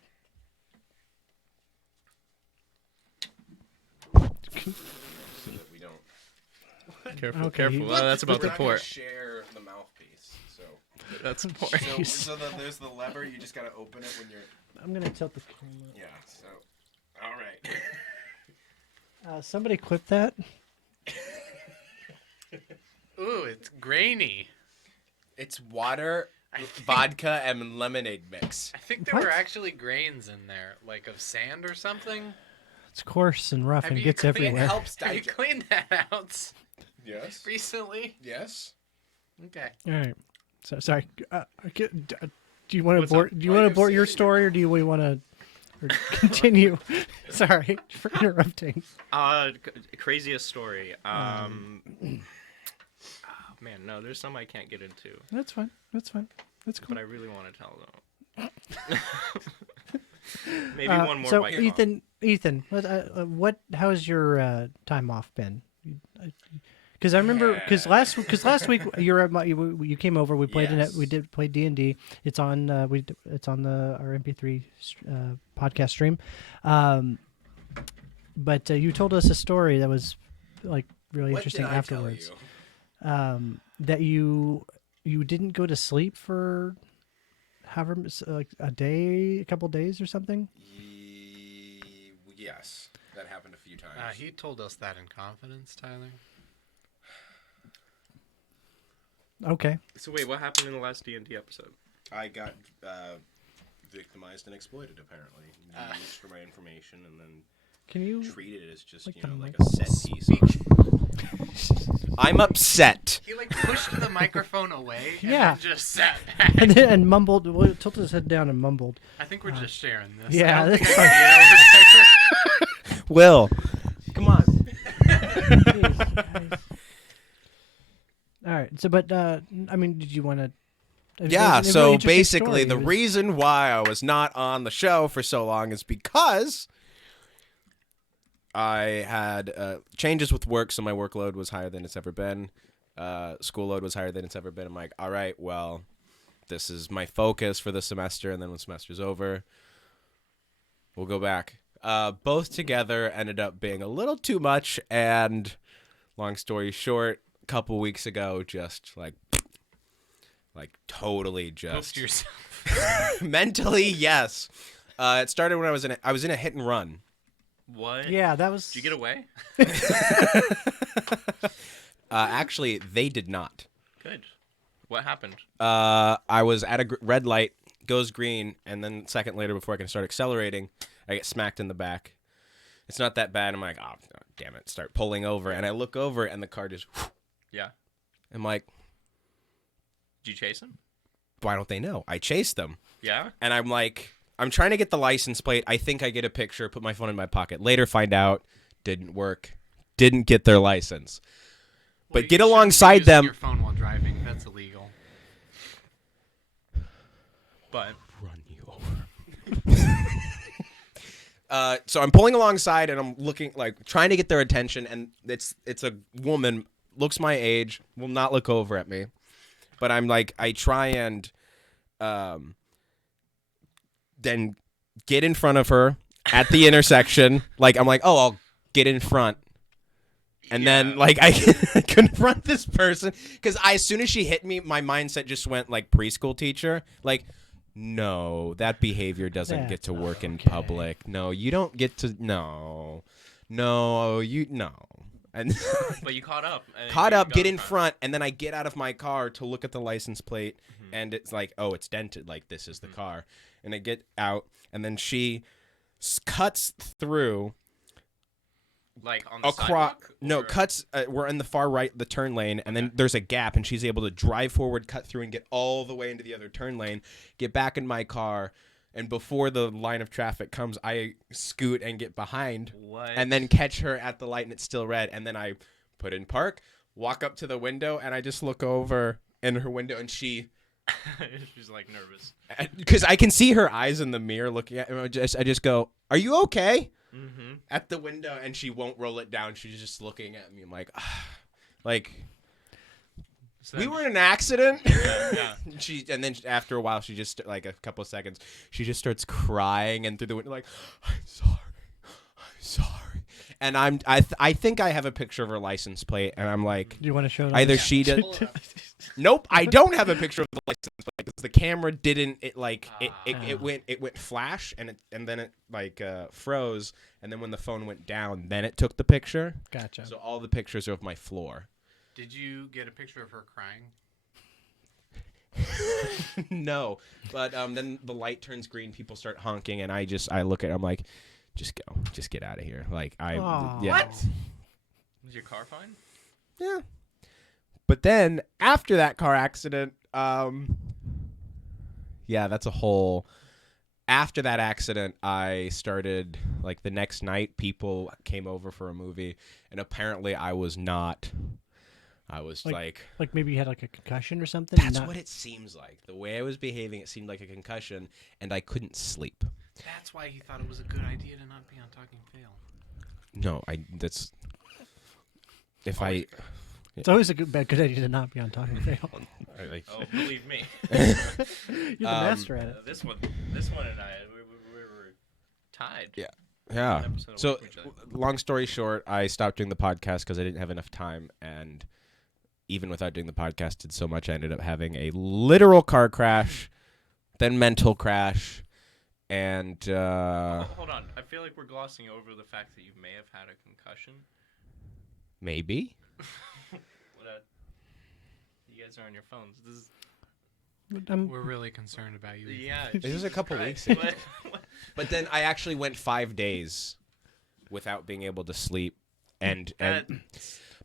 We don't. Careful, Okay, careful. he- Well, that's about We're to not gonna pour. share the mouthpiece, so. That's a pour. There's the lever. You just gotta open it when you're. I'm gonna tilt the camera. Yeah. So. All right. Somebody clip that. Ooh, it's grainy. It's water, vodka, and lemonade mix. I think there What? were actually grains in there, like of sand or something. It's coarse and rough and gets cleaned- everywhere. helps Have you digest. cleaned that out Yes. recently? Yes. Okay. All right. So sorry. Do you want to What's abort? up? Do you Why want are to you abort your saying story, or do we want to continue? Sorry for interrupting. Craziest story. Oh, man, no, there's some I can't get into, That's fine. That's fine. That's cool. but I really want to tell them. Maybe one more. So mic Ethan, what? How's your time off been? Because I remember, because last week you were at you came over. We played Yes. we did play D&D. It's on it's on our MP3 podcast stream. But you told us a story that was like really What interesting did I afterwards. Tell you? That you didn't go to sleep for however like a couple days or something. Yes, that happened a few times. He told us that in confidence, Tyler. Okay. So wait, what happened in the last D&D episode? I got victimized and exploited. Apparently, used for my information, and then Can you? treated it as just Like like the a set piece. I'm upset. He like pushed the microphone away and Yeah. then just sat back. and mumbled. Well, tilted his head down and mumbled. I think we're just sharing this. yeah, I don't think that's I can get over Will, come on. All right. So, but I mean, did you want to? Yeah, so basically the reason why I was not on the show for so long is because I had changes with work, so my workload was higher than it's ever been. School load was higher than it's ever been. I'm like, all right, well, this is my focus for the semester, and then when semester's over, we'll go back. Both together ended up being a little too much, and long story short, a couple weeks ago, just like totally Post just yourself. mentally, yes. It started when I was in a hit and run. What? Yeah, that was. Did you get away? Actually, they did not. Good. What happened? I was at a red light, goes green, and then a second later, before I can start accelerating, I get smacked in the back. It's not that bad. I'm like, oh, damn it. Start pulling over, and I look over, and the car just. Yeah. I'm like, Did you chase him? why don't they know? I chased them, Yeah. and I'm like, I'm trying to get the license plate. I think I get a picture, put my phone in my pocket. Later, find out, didn't work. Didn't get their license. Well, But you get shouldn't be alongside using them. Your phone while driving. That's illegal. But Run you over. So I'm pulling alongside and I'm looking, like, trying to get their attention, and it's a woman, looks my age, will not look over at me, but I'm like, I try and then get in front of her at the intersection. Like, I'm like, oh, I'll get in front. And Yeah. then, like, I confront this person because as soon as she hit me, my mindset just went like preschool teacher. Like, no, that behavior doesn't That's get to work in okay. public. No, you don't get to. No. And But you caught up. And caught you up, got get in front, and then I get out of my car to look at the license plate, and it's like, oh, it's dented. Like, this is the car. And I get out, and then she cuts through. Like on the Across, sidewalk? no, Or- cuts. We're in the far right, the turn lane, and then there's a gap, and she's able to drive forward, cut through, and get all the way into the other turn lane. Get back in my car, and before the line of traffic comes, I scoot and get behind, What? and then catch her at the light, and it's still red. And then I put in park, walk up to the window, and I just look over in her window, and she. She's like nervous. Because I can see her eyes in the mirror looking at me. I just go, "Are you okay?" Mm-hmm. At the window, and she won't roll it down. She's just looking at me. I'm like, like So we were in an accident. Yeah. And then after a while, she just like a couple of seconds, she just starts crying and through the window like, I'm sorry. And I think I have a picture of her license plate, and I'm like, Do you want to show it? either on she did. Pull it up. Nope, I don't have a picture of the license plate because the camera didn't. It like it went flash and then it like froze, and then when the phone went down, then it took the picture. Gotcha. So all the pictures are of my floor. Did you get a picture of her crying? No, but then the light turns green, people start honking, and I look at it, I'm like, just go, just get out of here. Like Aw. yeah. What? Was your car fine? Yeah. But then after that car accident, yeah, that's a whole. After that accident, I started like the next night. People came over for a movie, and apparently I was not. I was like Like maybe you had like a concussion or something. that's what it seems like. The way I was behaving, it seemed like a concussion, and I couldn't sleep. That's why he thought it was a good idea to not be on Talking Fail. No, that's if I. It's always a good idea to not be on Talking Fail. Oh, believe me. You're the master at it. This one and I, we were tied. Yeah. Yeah. One episode So, away from each other. long story short, I stopped doing the podcast because I didn't have enough time, and even without doing the podcast, did so much I ended up having a literal car crash, then mental crash, and Hold on. I feel like we're glossing over the fact that you may have had a concussion. maybe. What? You guys are on your phones. This is We're really concerned about you. yeah. This is a Jesus couple Christ. weeks ago. What? But then I actually went 5 days without being able to sleep, and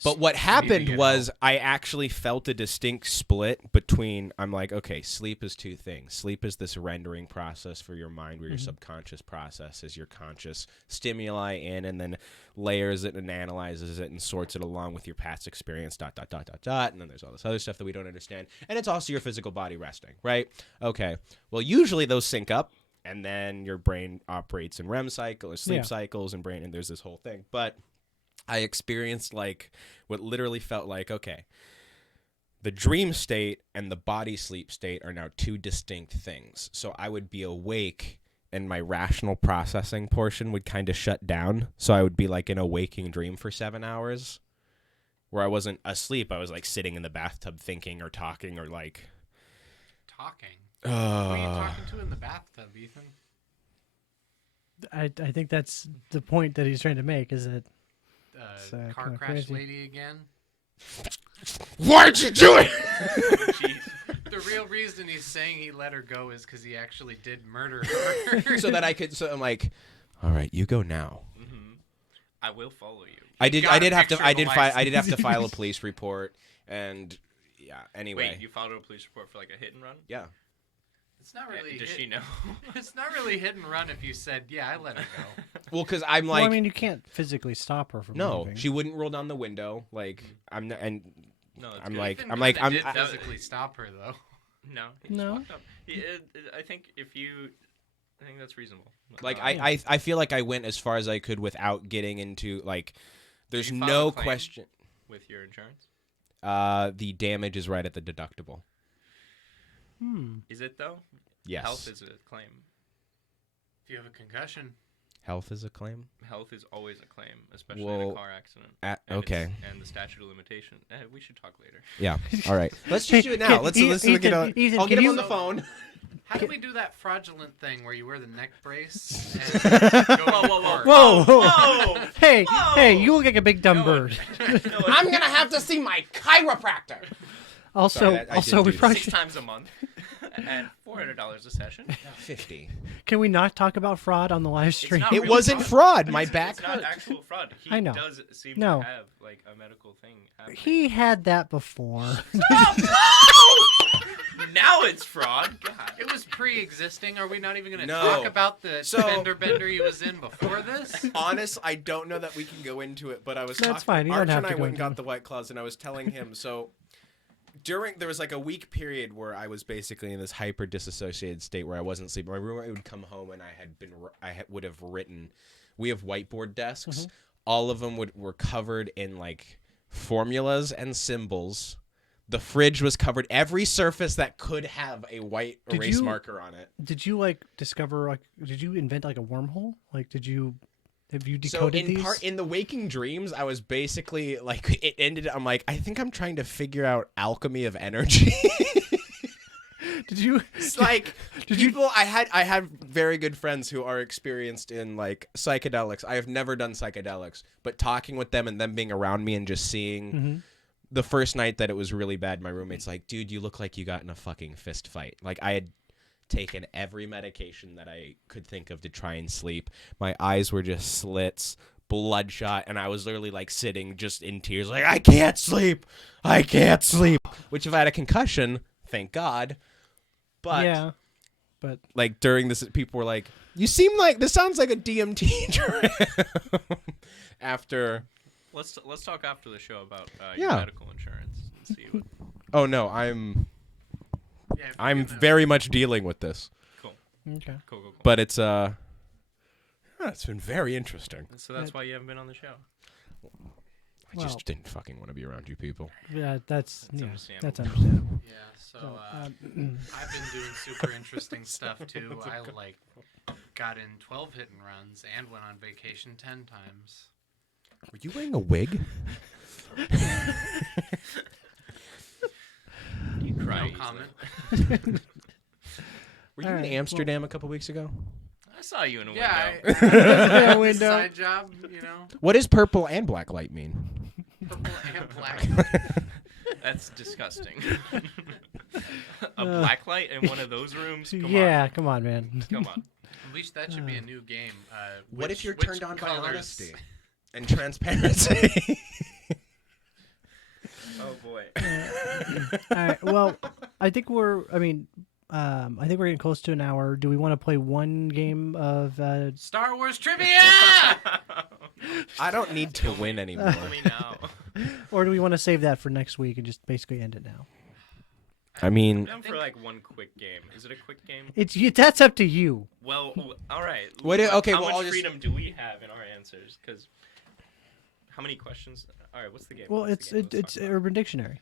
but what happened get was I actually felt a distinct split between. I'm like, okay, sleep is two things. Sleep is this rendering process for your mind, where your subconscious processes your conscious stimuli in, and then layers it and analyzes it and sorts it along with your past experience. ... And then there's all this other stuff that we don't understand, and it's also your physical body resting, right? Okay, well, usually those sync up. And then your brain operates in REM cycle or sleep cycles and brain, and there's this whole thing. But I experienced like what literally felt like, okay, the dream state and the body sleep state are now two distinct things. So I would be awake and my rational processing portion would kind of shut down. So I would be like in a waking dream for 7 hours where I wasn't asleep. I was like sitting in the bathtub thinking or talking or like. Talking? Who are you talking to in the bathtub, Ethan? I think that's the point that he's trying to make. Is that Car kinda crash crazy. lady again? Why'd you do it? Jeez. The real reason he's saying he let her go is because he actually did murder her. So that I could. So I'm like, all right, you go now. Mm-hmm. I will follow you. I did got a have to. picture I of the did have to file a police report, and yeah. Anyway, Wait, you filed a police report for like a hit and run? yeah. It's not really. Does she know? It's not really hit and run if you said, "Yeah, I let her go." Well, because I'm like, well, I mean, you can't physically stop her from no, moving. she wouldn't roll down the window. Like I'm not, and No, it's I'm good. like, Ethan I'm like, kinda I'm. did physically stop her though. No. He just No. walked up. I think I think that's reasonable. Like Uh, I feel like I went as far as I could without getting into like. There's you file no a claim? question. with your insurance. The damage is right at the deductible. Hmm. Is it though? Yes. Health is a claim. If you have a concussion, Health is a claim. Health is always a claim, especially in Well, a car accident. Okay. And the statute of limitation. We should talk later. Yeah. All right. Let's just do it now. Let's Ethan, get on. Ethan, I'll get can him you- on the phone. How do we do that fraudulent thing where you wear the neck brace? And Whoa. Hey, you look like a big dumb bird. I'm gonna have to see my chiropractor. Also, Sorry, I also, didn't we do probably 6 times a month and $400 a session. 50. can we not talk about fraud on the live stream? not It real wasn't fraud. My back It's not hurt. actual fraud. He I know. does seem No. to have like a medical thing happening. He had that before. Now it's fraud. God. it was pre-existing. Are we not even going to No. talk about the So- fender bender he was in before this? Honest, I don't know that we can go into it, but I was That's talking. fine, you don't Arch have and to I go went and into got it. the White Claws, and I was telling him so. There was like a week period where I was basically in this hyper disassociated state where I wasn't sleeping. My roommate would come home and would have written. We have whiteboard desks. Mm-hmm. All of them were covered in like formulas and symbols. The fridge was covered. Every surface that could have a white Did erase you- marker on it. Did you discover did you invent a wormhole? Have you So decoded these? in the waking dreams, I was basically it ended. I'm like, I think I'm trying to figure out alchemy of energy. Did you? It's like I had very good friends who are experienced in like psychedelics. I have never done psychedelics, but talking with them and them being around me and just seeing Mm-hmm. the first night that it was really bad, my roommate's like, dude, you look like you got in a fucking fist fight. Like I had taken every medication that I could think of to try and sleep. My eyes were just slits, bloodshot, and I was literally like sitting just in tears like, I can't sleep. Which if I had a concussion, thank God. But Yeah, but like during this, people were like, you seem like, this sounds like a DMT trip. After. Let's talk after the show about Yeah. your medical insurance and see what. Oh no, Yeah, if I'm you do very much dealing with this. okay. Cool. But it's it's been very interesting. So that's why you haven't been on the show. I just didn't fucking want to be around you people. Yeah, that's understandable. That's understandable. Yeah, so Um, I've been doing super interesting stuff too. I got in 12 hit and runs and went on vacation 10 times. Were you wearing a wig? You cry. No comment. Were you All in right, Amsterdam a couple weeks ago? I saw you in a Yeah, window. I had Window. this side job, you know, What does purple and black light mean? purple and black. That's disgusting. A black light in one of those rooms? Come yeah, come on, man. on. Come on. At least that should be a new game. What if you're which turned on by colors- honesty and transparency? Oh boy. All right. Well, I think we're getting close to an hour. Do we want to play one game of? Star Wars trivia? I don't need to win anymore. Tell me now. Or do we want to save that for next week and just basically end it now? I mean, I'm for like one quick game. Is it a quick game? That's up to you. Well, all right. Okay, How well, much I'll just- freedom do we have in our answers? Because how many questions? All right, what's the game? Well, What's the game? Let's it's talk about it. Urban Dictionary.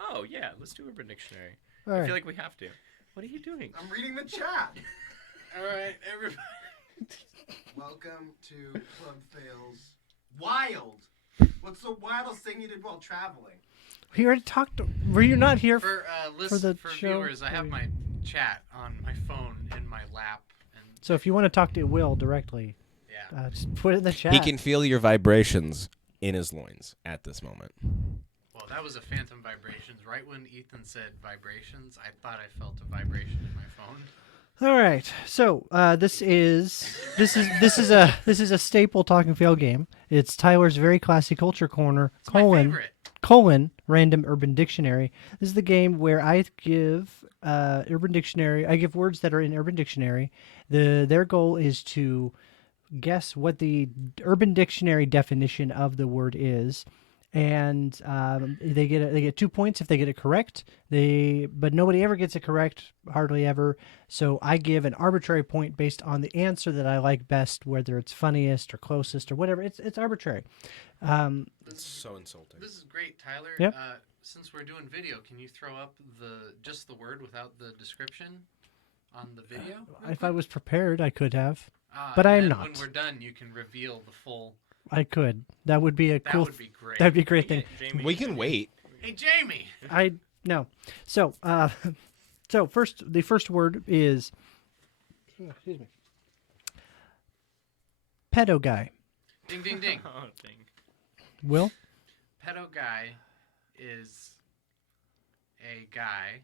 Oh yeah, let's do Urban Dictionary. All I right. feel like we have to. What are you doing? I'm reading the chat. All right, everybody. Welcome to Club Fails. Wild. What's the wildest thing you did while traveling? We already talked. Were you not here? For the for show, viewers, I have or- my chat on my phone in my lap, and So if you want to talk to Will directly, yeah. just put it in the chat. he can feel your vibrations in his loins at this moment. Well, that was a phantom vibrations. Right when Ethan said vibrations, I thought I felt a vibration in my phone. All right. So this is a staple talking fail game. It's Tyler's very classy culture corner It's my favorite. Random Urban Dictionary. This is the game where I give Urban Dictionary. I give words that are in Urban Dictionary. Their goal is to guess what the Urban Dictionary definition of the word is. And they get 2 points if they get it correct. But nobody ever gets it correct, hardly ever. So I give an arbitrary point based on the answer that I like best, whether it's funniest or closest or whatever. It's arbitrary. It's so insulting. This is great, Tyler. Yep. Since we're doing video, can you throw up just the word without the description? on the video? If I was prepared, I could have. Ah, but and I am then not. When we're done, you can reveal the full. I could. That would be a That cool. would be great. That'd be a great thing. Jamie, We can wait. Hey, Jamie. No. So, so the first word is. Excuse me. Pedo guy. Ding, ding, ding. Oh, dang. Will? Pedo guy is a guy,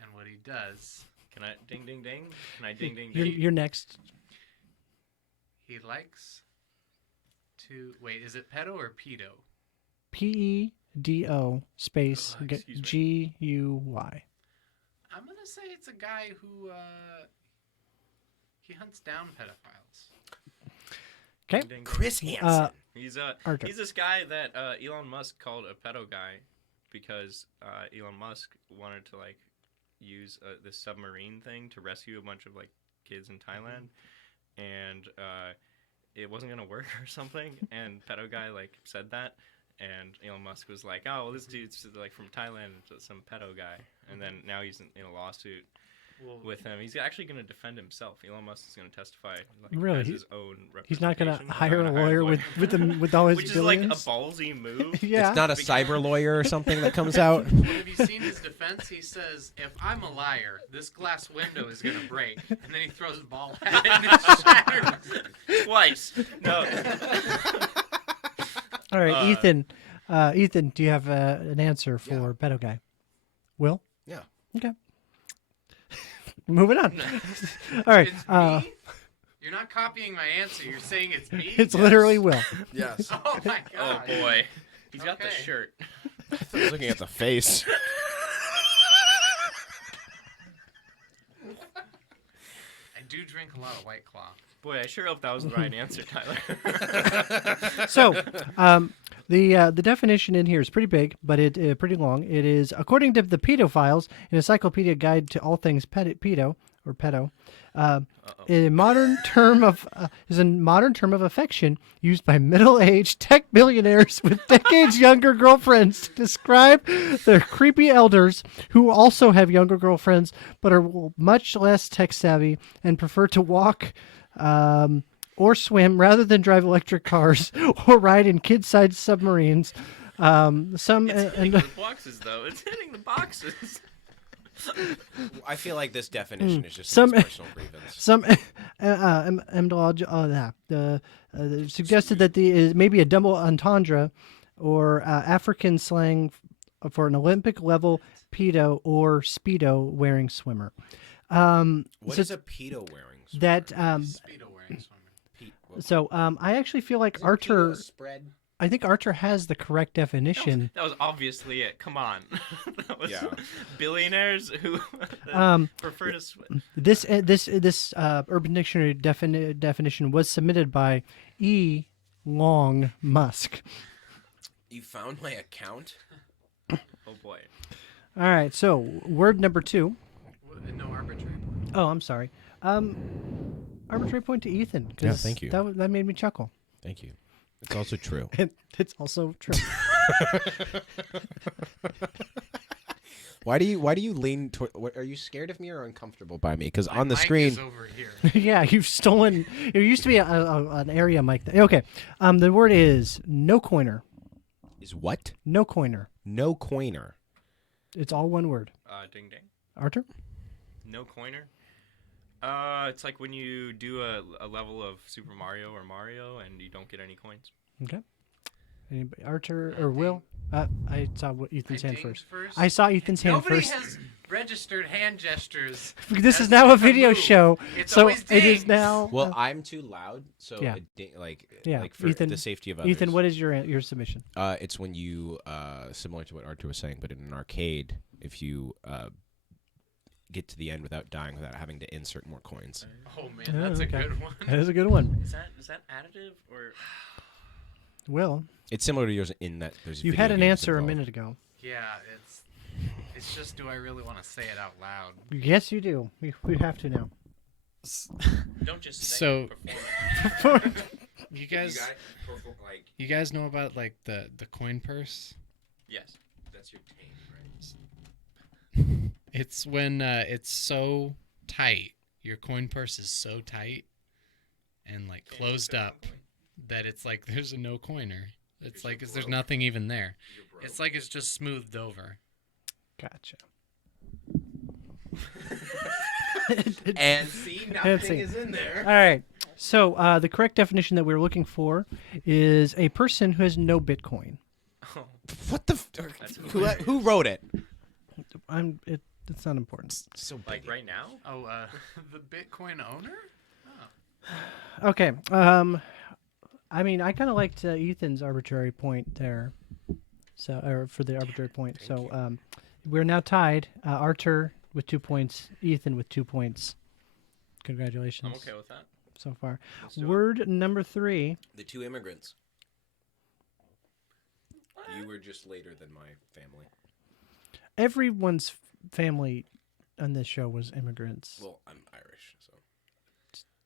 and what he does, Can I ding ding ding? Can I ding ding You're, ding? you're next. he likes to wait. Is it pedo or pedo? PEDO space Oh, excuse me. GUY. I'm gonna say it's a guy who he hunts down pedophiles. Okay. Ding, ding, ding. Chris Hansen. He's Arthur. he's this guy that Elon Musk called a pedo guy because Elon Musk wanted to like use this submarine thing to rescue a bunch of like kids in Thailand, and it wasn't gonna work or something. And pedo guy like said that, and Elon Musk was like, "Oh, well, this dude's like from Thailand, some pedo guy." And then now he's in a lawsuit with him. He's actually going to defend himself. Elon Musk is going to testify. Like, Really? as his own He's not going to representation. hire a He's not gonna lawyer with all his which is like a billions. ballsy move. Yeah. It's not a cyber lawyer or something that comes out. Well, have you seen his defense? He says, "If I'm a liar, this glass window is gonna break," and then he throws a ball at it and it shatters. Twice. No. All right, Uh, Ethan. Ethan, do you have an answer for pedo guy? Will? Yeah. Okay. Moving on. All right. It's me? You're not copying my answer. You're saying it's me? It's literally Will. Yes. Oh my Oh god. boy. He's got the Okay. shirt. I was looking at the face. I do drink a lot of White Claw. Boy, I sure hope that was the right answer, Tyler. So, the definition in here is pretty big, but it pretty long. It is according to the Pedophiles, an encyclopedia guide to all things pedo or pedo. A modern term of is a modern term of affection used by middle-aged tech billionaires with decades younger girlfriends to describe their creepy elders who also have younger girlfriends but are much less tech savvy and prefer to walk or swim rather than drive electric cars or ride in kid-sized submarines. Some It's hitting the boxes, though. It's hitting the boxes. I feel like this definition is just some- his personal grievance. Some suggested that the is maybe a double entendre or African slang for an Olympic level pedo or speedo wearing swimmer. What so is a pedo wearing? that Speedo wearing swimmer. so I actually feel like Arthur. spread. I think Arthur has the correct definition. That was obviously it. Come on. That was Yeah. billionaires who prefer to swim. This Urban Dictionary definition was submitted by E. Long Musk. You found my account? Oh boy. All right, so word number 2. No arbitrary. Oh, I'm sorry. Arbitrary point to Ethan. 'Cause Yeah, thank you. That made me chuckle. Thank you. It's also true. And it's also true. Why do you lean toward? Are you scared of me or uncomfortable by me? Because My on the mic screen, is over here. Yeah, you've stolen. There used to be an area mic. Okay. The word is no coiner. is what? No coiner. No coiner. It's all one word. Ding ding. Arthur? No coiner. It's like when you do a level of Super Mario or Mario and you don't get any coins. Okay. Anybody? Arthur or Will? I saw Ethan's I hand dinged first. I saw Ethan's hand Nobody first. has registered hand gestures. This is as now a a video move. show, It's so always it is dings. now. Well, I'm too loud, so Yeah. like for Ethan, the safety of others. Ethan, what is your submission? It's when you similar to what Arthur was saying, but in an arcade, if you get to the end without dying, without having to insert more coins. Oh man, that's a okay. good one. That is a good one. Is that additive or? Will, It's similar to yours in that there's. you video had an games answer a involved. minute ago. Yeah, it's just, do I really want to say it out loud? Yes, you do. We have to now. Don't just say So- it, perform it. You guys, like you guys know about like the coin purse? Yes. that's your tame, right? It's when it's so tight. Your coin purse is so tight and like closed up that it's like there's a no coiner. It's like there's nothing even there. It's like it's just smoothed over. Gotcha. And see, nothing is in there. All right. So the correct definition that we're looking for is a person who has no Bitcoin. Oh, What the? Who wrote it? It's not important. So like right now? Oh, the Bitcoin owner? Okay. I mean, I kind of liked Ethan's arbitrary point there. So, or for the arbitrary point. We're now tied. Arthur with 2 points. Ethan with 2 points. Congratulations. I'm okay with that. So far. Let's do it. Word number 3. The 2 immigrants. You were just later than my family. Everyone's family on this show was immigrants. Well, I'm Irish, so.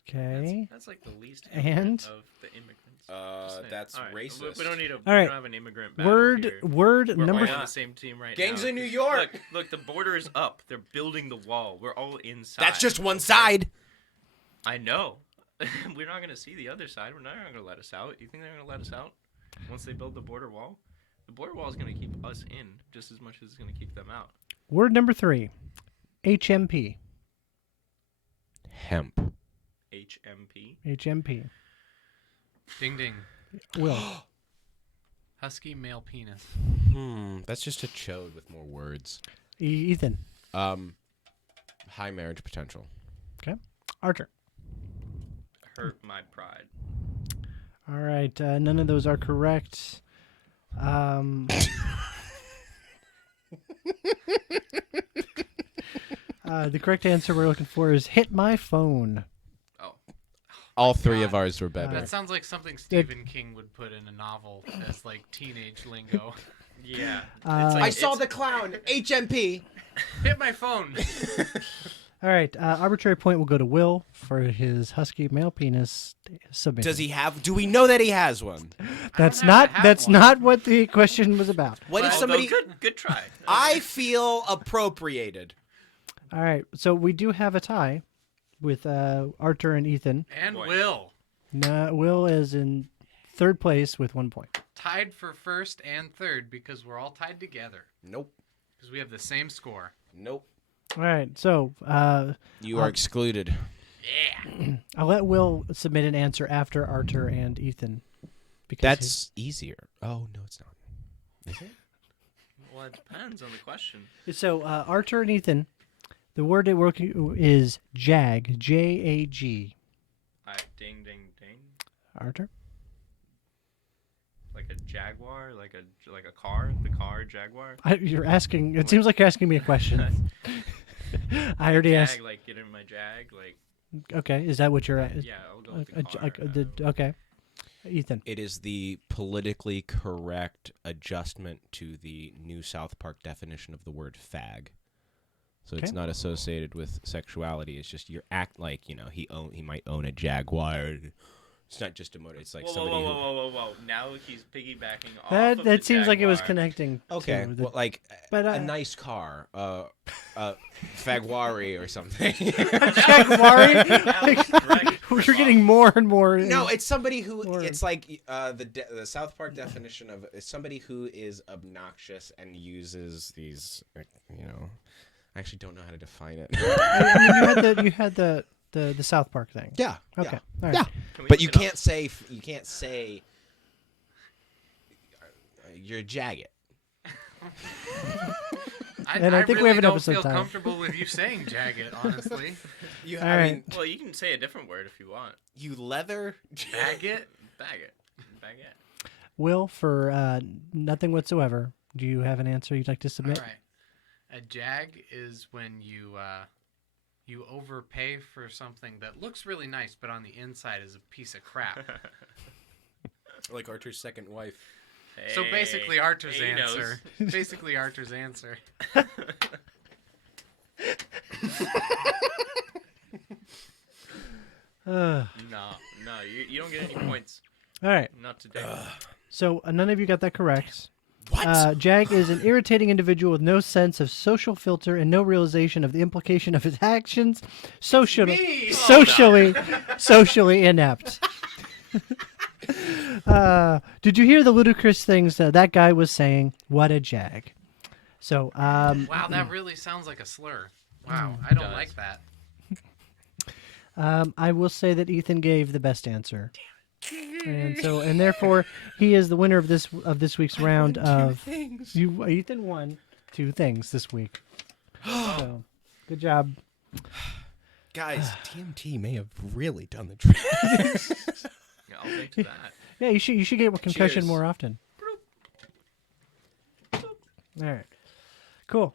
Okay. That's like the least And? immigrant of the immigrants. Just saying. That's All right, racist. We don't need a. All We right. don't have an immigrant battle Word here. word We're number all on the same team right Gangs now. in New York. Look, the border is up. They're building the wall. We're all inside. That's just one side. I know. We're not gonna see the other side. We're not gonna let us out. You think they're gonna let us out once they build the border wall? The border wall is gonna keep us in just as much as it's gonna keep them out. Word number 3. HMP. Hemp. HMP. HMP. Ding ding. Will. Husky male penis. That's just a chode with more words. Ethan. High marriage potential. Okay. Arthur. Hurt my pride. All right. None of those are correct. The correct answer we're looking for is hit my phone. Oh. All 3 of ours were better. That sounds like something Stephen King would put in a novel as like teenage lingo. Yeah. I saw the clown. HMP. Hit my phone. All right. Arbitrary point will go to Will for his husky male penis submission. Does he have? Do we know that he has one? That's don't have not. to have That's one. not what the question was about. What if Although somebody? Good try. I feel appropriated. All right. So we do have a tie with Arthur and Ethan. And Boy. Will. Will is in third place with 1 point. Tied for first and third because we're all tied together. Nope. Because we have the same score. Nope. All right. So You are excluded. Yeah. I'll let Will submit an answer after Arthur and Ethan. Because That's easier. Oh no, it's not. Is it? Well, it depends on the question. So Arthur and Ethan, the word that we're looking is jag. JAG. Ding, ding, ding. Arthur. Like a Jaguar, like a car, the car Jaguar. You're asking. It seems like you're asking me a question. I already asked. Jag, like get in my Jag, like Okay, is that what you're at? yeah, I'll go with the car. Okay, Ethan. It is the politically correct adjustment to the new South Park definition of the word fag. So it's Okay. not associated with sexuality. It's just you act like he might own a Jaguar. It's not just a motor. It's like Whoa, somebody who. whoa! Now he's piggybacking off. That of that the seems like it was Jaguar. connecting. Okay, to the, well, like but, a nice car, Fagwari or something. Jaguari. Right. We're getting more and more. No, it's somebody who. Or- It's like the South Park definition of is somebody who is obnoxious and uses these. I actually don't know how to define it. I mean, you had the South Park thing. Yeah. Okay. Yeah. All right. Yeah. Can we But look you it up? can't say you're jagged. And I think we really have an don't episode feel time. comfortable with you saying jagged, honestly. You, All right. Well, you can say a different word if you want. you leather. Bag it? Bag it. Will, for nothing whatsoever, do you have an answer you'd like to All submit? right. A jag is when you overpay for something that looks really nice, but on the inside is a piece of crap. Like Archer's second wife. So basically, Arthur's he knows. answer. Basically, Arthur's answer. No, you don't get any points. All right. Not today. So none of you got that correct. What? Jag is an irritating individual with no sense of social filter and no realization of the implication of his actions. Socially inept. Did you hear the ludicrous things that guy was saying? What a jag. So, wow, that really sounds like a slur. Wow, I don't like that. I will say that Ethan gave the best answer. And therefore he is the winner of this week's round of Ethan won 2 things this week. So, good job. Guys, TMT may have really done the trick. Yeah, I'll make to that. Yeah, you should get a concussion Cheers. more often. All right. Cool.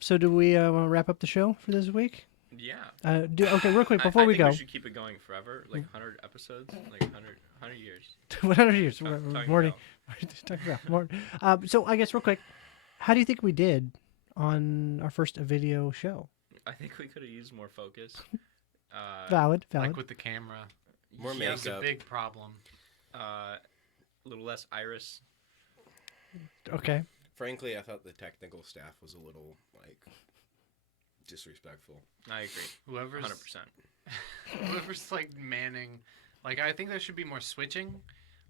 So do we want to wrap up the show for this week? Yeah. Okay, real quick before I we think go. we should keep it going forever, like 100 episodes, like 100 years. 100 years. Talking Morty. Talk about Morty. So I guess real quick, how do you think we did on our first video show? I think we could have used more focus. Valid. Like with the camera. More That's a makeup. big problem. A little less iris. Okay. Frankly, I thought the technical staff was a little disrespectful. I agree. Whoever's 100%. whoever's like manning, like I think there should be more switching,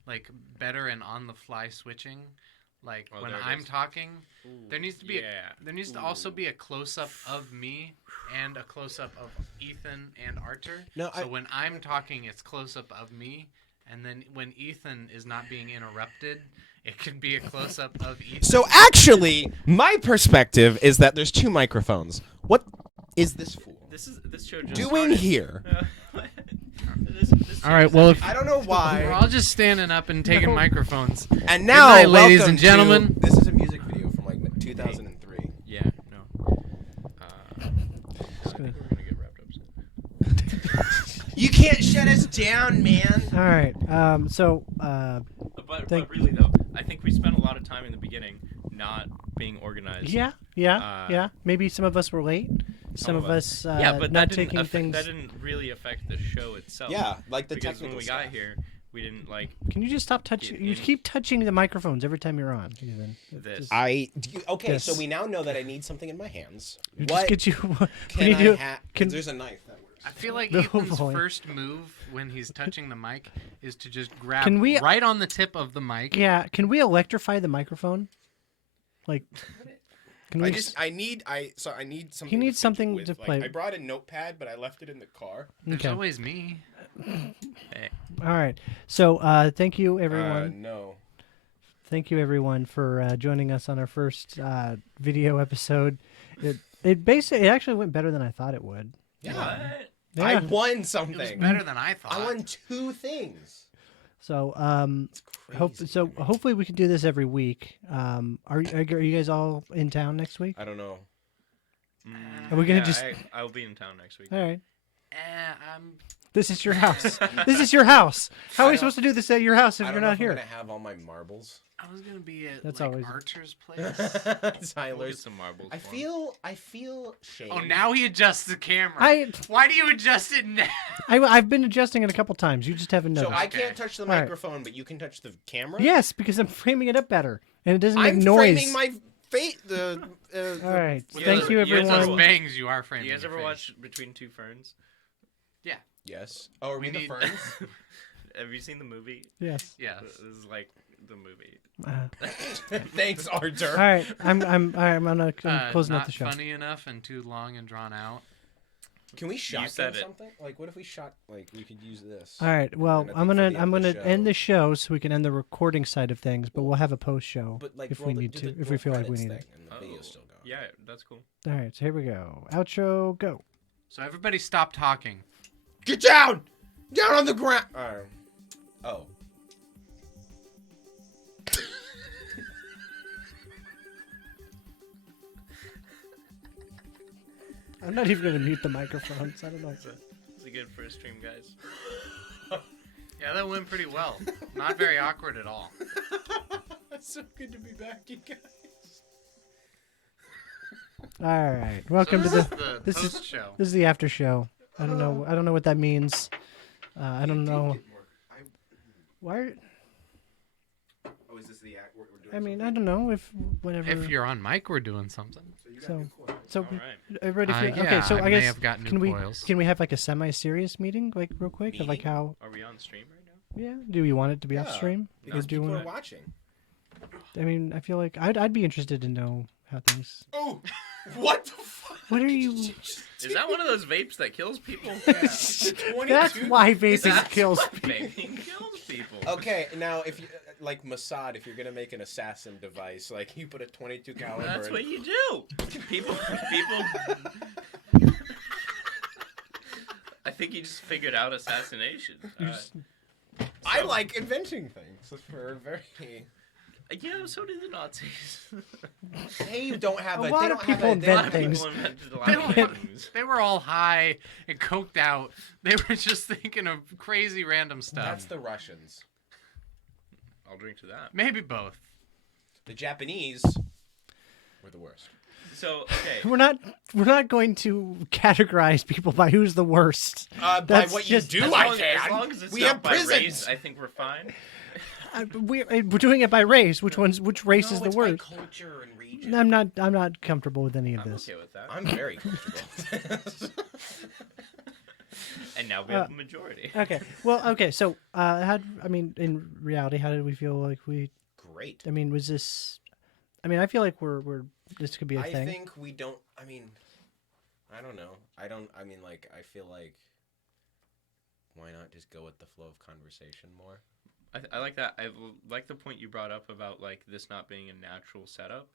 like better and on the fly switching. Like Oh, when there it I'm is. talking, there needs to be Yeah. there needs to also be a close up of me and a close up of Ethan and Arthur. No, so when I'm talking, it's close up of me, and then when Ethan is not being interrupted, it can be a close up of Ethan. So actually, my perspective is that there's 2 microphones. What is this fool This show just doing started. here? This All right, well, if I don't know we're why. all just standing up and taking microphones. And now, night, ladies welcome and gentlemen. to- this is a music video from 2003. Yeah, no. I think we're gonna get wrapped up soon. You can't shut us down, man. All right. So But Thank- really though, I think we spent a lot of time in the beginning not being organized. yeah. Maybe some of us were late. Some of us yeah, but not that didn't taking things. that didn't really affect the show itself. Yeah, like the because technical when we stuff. got here, we didn't like Can you just stop touching? Get You in. keep touching the microphones every time you're on. Ethan. This. Just, Okay, Yes. so we now know that I need something in my hands. just What get you. can you I do? have? can- There's a knife that works. I feel like No, Ethan's boy. first move when he's touching the mic is to just grab Can we- right on the tip of the mic. Yeah. Can we electrify the microphone? Like. Can we? I need something. He needs to something with. to play. I brought a notepad, but I left it in the car. There's Okay. always me. All right. So thank you everyone. No. Thank you everyone for joining us on our first video episode. It actually went better than I thought it would. Yeah. Yeah. I won It was something. better than I thought. I won 2 things. So It's crazy. hopefully we can do this every week. Are you guys all in town next week? I don't know. Are we gonna Yeah, just? I'll be in town next week. All right. I'm This is your house. This is your house. How are we supposed to do this at your house if I you're don't know not if I'm here? gonna have all my marbles. I was gonna be at That's like always- Archer's place. We'll get Tyler's. some marbles. I for him. feel shame. Oh, now he adjusts the camera. I Why do you adjust it now? I've been adjusting it a couple times. You just haven't So noticed. I can't touch the right. microphone, but you can touch the camera. Yes, because I'm framing it up better, and it doesn't make I'm noise. framing my face. All right. Yeah, Thank you, you guys With those everyone. bangs, you are framing. You guys your ever face. watch Between Two Ferns? Yes. Oh, are we, We the need- ferns? Have you seen the movie? Yes. Yes. This is like the movie. Thanks, Arthur. All right. I'm closing not up the show. funny enough and too long and drawn out. Can we shotgun said it. something? Like, what if we shot? Like, we could use this. All right. Well, And I I'm think for gonna the I'm end of gonna the end show- the show so we can end the recording side of things, but we'll have a post show But like, if roll we the- need do to, the if we roll feel like we credits need it. thing, and the video's still going. Yeah, that's cool. All right. So here we go. Outro. Go. So everybody stop talking. Get down! Down on the ground! Oh. I'm not even gonna mute the microphones. I don't know. It's a good first stream, guys. Yeah, that went pretty well. Not very awkward at all. It's so good to be back, you guys. All right. Welcome to This is the. the this is- post show. This is the after show. I don't know. I don't know what that means. I don't know. Why? I was is this the act we're doing? I mean, I something? don't know if whenever. If you're on mic, we're doing something. So you got So- new coils. So, All right. everybody feel, Yeah, okay. So I I may guess have got new can we coils. have like a semi-serious meeting, like real quick, of like Meeting? how? Are we on stream right now? Yeah. Do you want it to be off Yeah, stream? Because Or do you people want? are watching. I mean, I feel like I'd be interested to know how things. Oh, what the fuck? What are you? Is that one of those vapes that kills people? That's why vaping That's kills why people. vaping kills people. Okay, now if you like Mossad, if you're gonna make an assassin device, like you put a 22 caliber. That's in- what you do. People. I think you just figured out assassination. I like inventing things for very. Yeah, so did the Nazis. They don't have A a. lot they of don't people have a, they A don't lot invent of have a- things. people invented a lot They of were, things. they were all high and coked out. They were just thinking of crazy random stuff. That's the Russians. I'll drink to that. Maybe both. The Japanese were the worst. So, okay. We're not going to categorize people by who's the worst. By That's what just- you do, As I long, can. as long as it's We not have by prisons. race, I think we're fine. We're doing it by race. Which race No, is the it's by worst? culture and region. I'm not comfortable with any of I'm this. okay with that. I'm very comfortable. And now we have a majority. Okay. Well, okay. So, in reality, how did we feel like we? Great. I mean, was this? I mean, I feel like we're this could be a I thing. think we don't. I mean, I don't know. I mean, like, I feel like. Why not just go with the flow of conversation more? I like that. I like the point you brought up about like this not being a natural setup,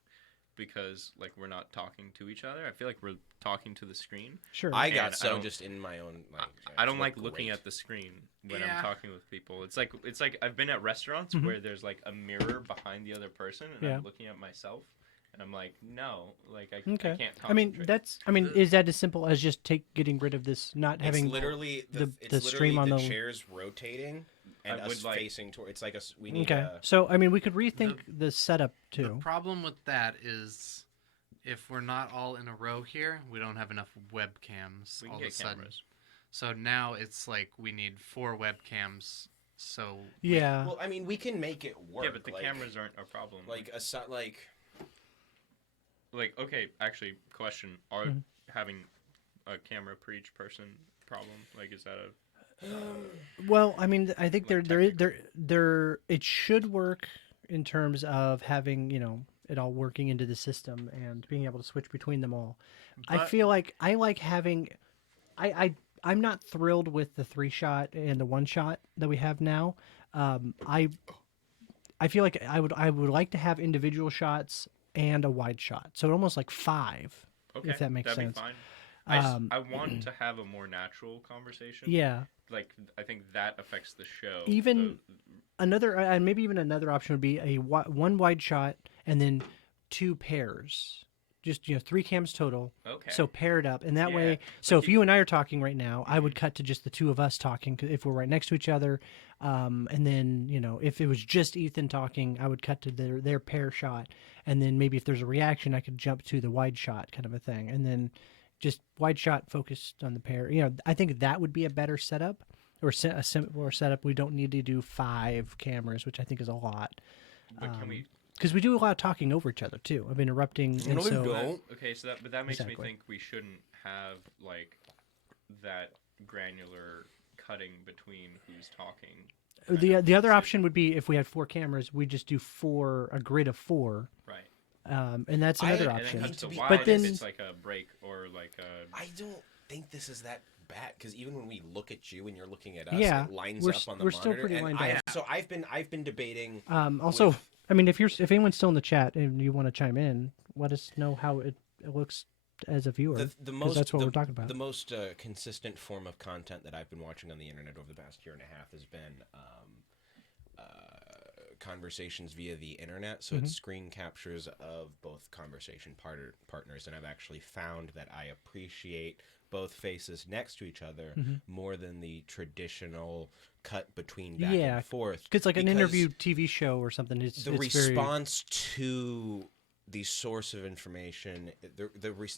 because like we're not talking to each other. I feel like we're talking to the screen. Sure. I And got I so don't- just in my own. Like, I don't just like look looking great. at the screen when Yeah. I'm talking with people. It's like I've been at restaurants Mhm. where there's like a mirror behind the other person, and Yeah. I'm looking at myself, and I'm like, no, like I Okay. can't. I mean, concentrate. is that as simple as just getting rid of this, not It's having literally the it's stream literally on the the- chairs rotating and I us would like- facing toward. It's like us. We need. Okay. So, I mean, we could rethink The- the setup The too. problem with that is if we're not all in a row here, we don't have enough webcams We can all of a get sudden. cameras. So now it's like we need 4 webcams. So Yeah. Well, I mean, we can make it work. Yeah, but the like, cameras aren't a problem. like Like, okay, actually, question: Are Mhm. having a camera per each person problem? Like, is that a Well, I mean, I think Like there it should work in terms of having, it all working into the system and being able to switch between them all. I But- feel like I like having I'm not thrilled with the 3-shot and the 1-shot that we have now. I feel like I would like to have individual shots and a wide shot. So almost like 5. okay? If that makes that'd sense. Be fine. I Um, want to have a more natural conversation. Yeah. Like, I think that affects the show. Even- Another and maybe even another option would be one wide shot and then 2 pairs. Just 3 cams total. okay. So paired up, and that Yeah, way. So like if you and I are talking right now, I would cut to just the 2 of us talking if we're right next to each other. And then if it was just Ethan talking, I would cut to their pair shot, and then maybe if there's a reaction, I could jump to the wide shot kind of a thing, and then just wide shot focused on the pair. I think that would be a better setup, or a simpler setup. We don't need to do 5 cameras, which I think is a lot. but can we? Because we do a lot of talking over each other too, of interrupting. No, and we so, don't. Okay, so that makes Exactly. me think we shouldn't have like that granular cutting between who's talking. The other option would be if we had 4 cameras, we just do a grid of 4, Right. and that's I- another and And option. then hate cut to to be wide But then- if it's like a break or like a. I don't think this is that bad because even when we look at you and you're looking at us, Yeah, it lines we're up s- on the we're monitor. still pretty and lined I- up. So I've been debating. Also, with- I mean, if anyone's still in the chat and you want to chime in, let us know how it looks as a viewer. The 'cause most that's what the, we're talking about. The most consistent form of content that I've been watching on the internet over the past year and a half has been conversations via the internet. So Mm-hmm. it's screen captures of both conversation partners, and I've actually found that I appreciate both faces next to each other Mm-hmm. more than the traditional cut between back Yeah, and forth. Because like an because interview TV show or something, the it's very response to the source of information,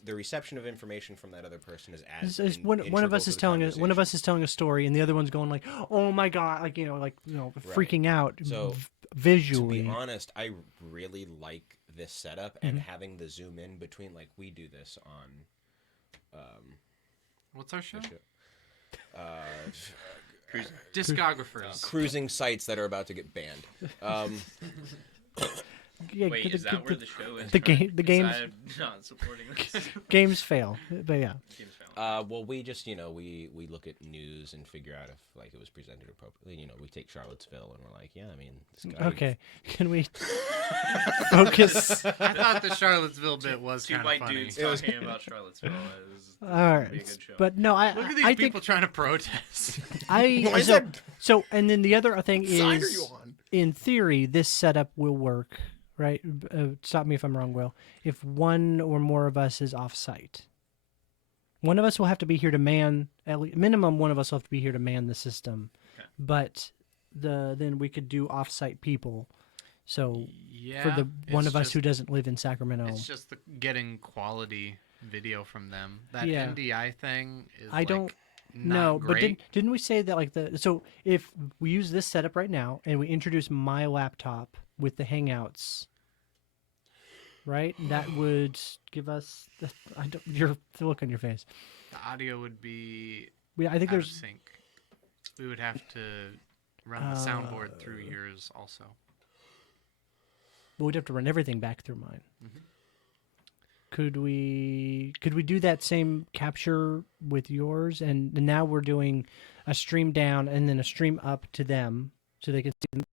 the reception of information from that other person is as one of integral us to is the telling one of conversation. us is telling a story, and the other one's going like, "Oh my god!" freaking out. So- visually. To be honest, I really like this setup and having the zoom in between. Like we do this on. What's our show? Discgographers. Cruising sites that are about to get banned. Yeah, Wait, is that where the show is? the game? The games. I'm not supporting this. Games fail, but yeah. Games found. Well, we just we look at news and figure out if like it was presented appropriately. We take Charlottesville and we're like, yeah, I mean, this guy. Okay, can we focus? I thought the Charlottesville bit was Two kind of white funny. dudes talking about Charlottesville. All Be a right, good show. but no, I Look at these I people think trying to protest. I so and then the other thing Side are is, you on? in theory, this setup will work, right? Stop me if I'm wrong, Will. If one or more of us is off-site, one of us will have to be here to man. At least, minimum, one of us will have to be here to man the system. Okay. But then we could do off-site people. So Yeah, for the one it's of us just- who doesn't live in Sacramento, It's just getting quality video from them. That Yeah. NDI thing is I don't not no, but great. didn't we say that like so if we use this setup right now and we introduce my laptop with the Hangouts, right? That would give us your the look on your face. The audio would be I think out of there's sync. We would have to run the soundboard through yours also. we'd have to run everything back through mine. Mhm. Could we do that same capture with yours? And now we're doing a stream down and then a stream up to them, so they can see them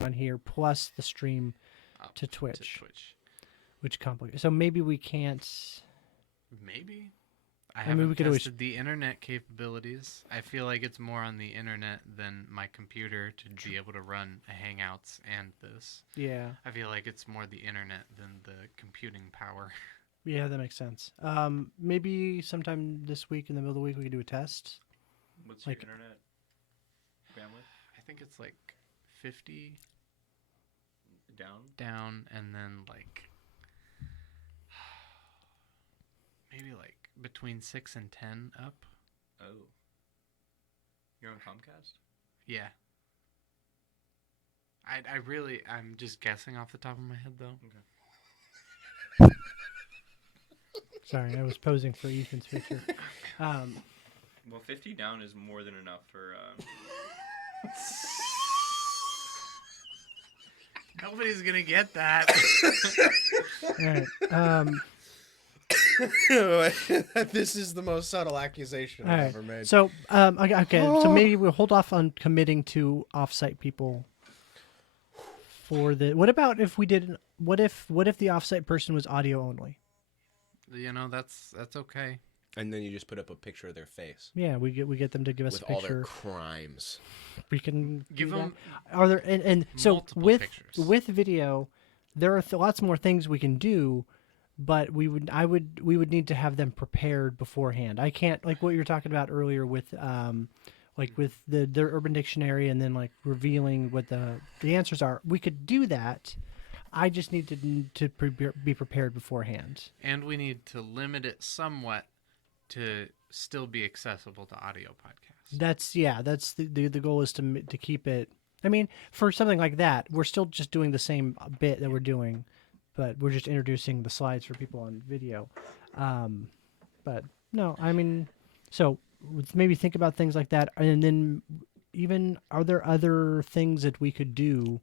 on here, plus the stream Up to Twitch, Twitch. which complicates. So maybe we can't. Maybe. I mean, haven't we could always- tested the internet capabilities. I feel like it's more on the internet than my computer to be able to run a Hangouts and this. Yeah, I feel like it's more the internet than the computing power. yeah, that makes sense. Maybe sometime this week in the middle of the week we could do a test. What's like- your internet bandwidth? I think it's like 50 Down? down and then like maybe like between 6 and 10 up. Oh. You're on Comcast? Yeah. I'm just guessing off the top of my head though. Sorry, I was posing for Ethan's picture. Well, 50 down is more than enough for... Nobody's gonna get that. All right. This is the most subtle accusation All I've right. ever made. So, okay. So maybe we'll hold off on committing to offsite people for the. What about if we did? What if the offsite person was audio only? That's okay. And then you just put up a picture of their face Yeah, we get them to give us with a all their picture. crimes. We can Give do that. them Are there and so multiple with pictures. with video, there are lots more things we can do, but we would need to have them prepared beforehand. I can't like what you were talking about earlier with like with their Urban Dictionary and then like revealing what the answers are. We could do that. I just need to be prepared beforehand. And we need to limit it somewhat to still be accessible to audio podcasts. That's the goal is to keep it. I mean, for something like that, we're still just doing the same bit that we're doing, but we're just introducing the slides for people on video. But no, I mean, so maybe think about things like that, and then even are there other things that we could do?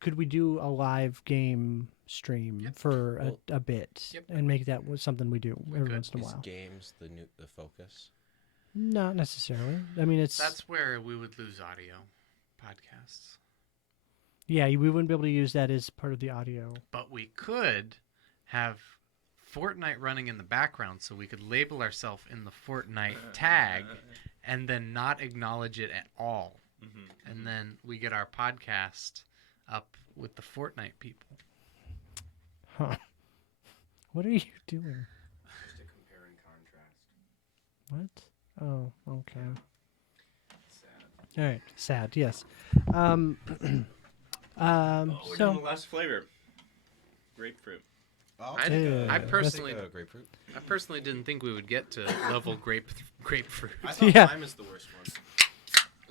Could we do a live game stream for a bit and make that something we do every once in a Is while? games the focus? Not necessarily. I mean, That's where we would lose audio podcasts. yeah, we wouldn't be able to use that as part of the audio. But we could have Fortnite running in the background so we could label ourselves in the Fortnite tag and then not acknowledge it at all. Mm-hmm. And then we get our podcast up with the Fortnite people. Huh? What are you doing? Just to compare and contrast. What? Oh, okay. Sad. All right. Sad. Yes. We're So doing the last flavor. Grapefruit. Oh, I that's- personally didn't think we would get to level grapefruit. I thought Yeah. lime is the worst one.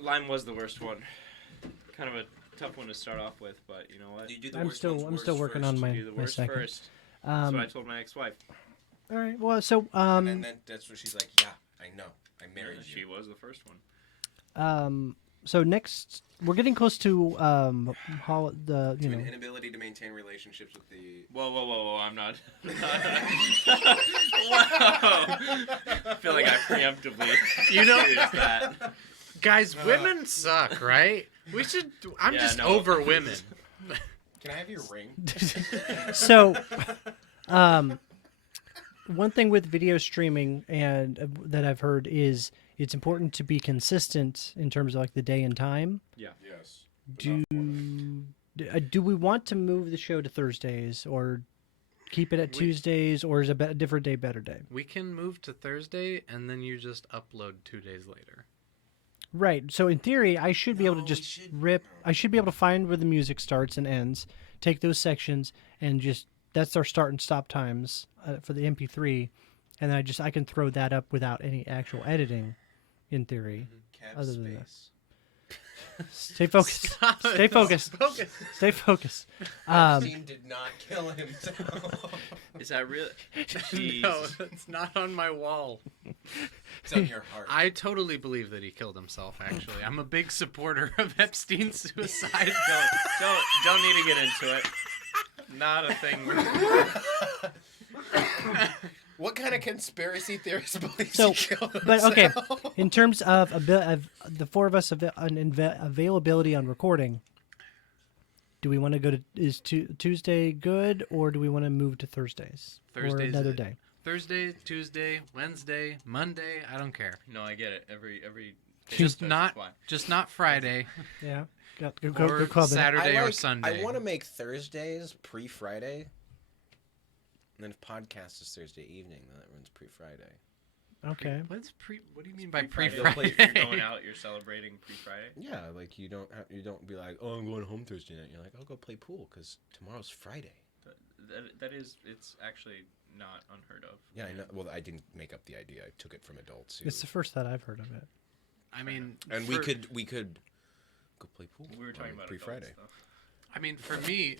Lime was the worst one. Kind of a tough one to start off with, but you know what? You do the I'm worst ones still worst working first. on my Do the worst second. first. That's Um, what I told my ex-wife. all right. Well, so And then that's what she's like. Yeah, I know. I married She you. was the first one. so next we're getting close to the To an inability to maintain relationships with the. Whoa! I'm not. Whoa! I feel like I preemptively used that. Guys, women suck, right? We should. I'm Yeah, just no. over women. Can I have your ring? So, one thing with video streaming and that I've heard is it's important to be consistent in terms of like the day and time. Yeah. Yes. Do we want to move the show to Thursdays or keep it at Tuesdays, or is a different day better day? We can move to Thursday, and then you just upload 2 days later. Right. So in theory, I should be able to No, just we should- rip. I should be able to find where the music starts and ends, take those sections, and just that's our start and stop times for the MP3, and then I can throw that up without any actual editing. In theory, Cap Other than that. space. stay focused. Stop it. Stay focused. Focus. Stay focused. Team did not kill himself. Is that real? Jeez. No, it's not on my wall. It's on your heart. I totally believe that he killed himself. Actually, I'm a big supporter of Epstein's suicide. Don't need to get into it. Not a thing. What kind of conspiracy theorist believes So, he killed but okay, himself? in terms of the four of us availability on recording, do we want to go to Tuesday good, or do we want to move to Thursdays or Thursday's another it. day? Tuesday, Tuesday, Wednesday, Monday. I don't care. No, I get it. Every day Just starts not, fine. just not Friday Yeah, go or club it. Saturday or Sunday. I want to make Thursdays pre-Friday. And then if podcast is Thursday evening, then that runs pre-Friday. Okay. What do you mean by Pre-Friday. pre-Friday? If you're going out, you're celebrating pre-Friday. Yeah, like you don't be like, oh, I'm going home Thursday night. You're like, I'll go play pool because tomorrow's Friday. That is, it's actually not unheard of. Yeah, I know. Well, I didn't make up the idea. I took it from adults. It's the first that I've heard of it. I mean, And we could go play pool. We were talking on about pre-Friday. adults, I mean, for me,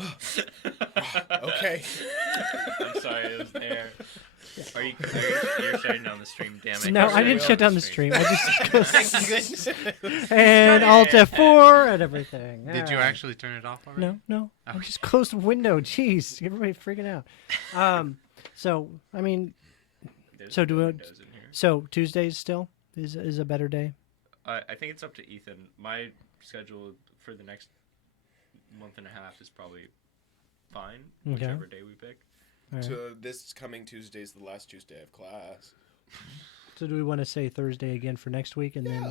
Okay. though. I'm sorry, it was there. You're shutting down the stream? Damn it! No, You're I didn't shutting shut down the the stream. I just Goodness. and Alt F4 and everything. did you Alright. actually turn it off already? No. I Okay. just closed the window. Jeez, everybody freaking out. So I mean, There's So do we- windows in here. so Tuesdays still is a better day. I think it's up to Ethan. My schedule for the next month and a half is probably fine, Okay. whichever day we pick. All right. So this coming Tuesday is the last Tuesday of class. So do we want to say Thursday again for next week, and then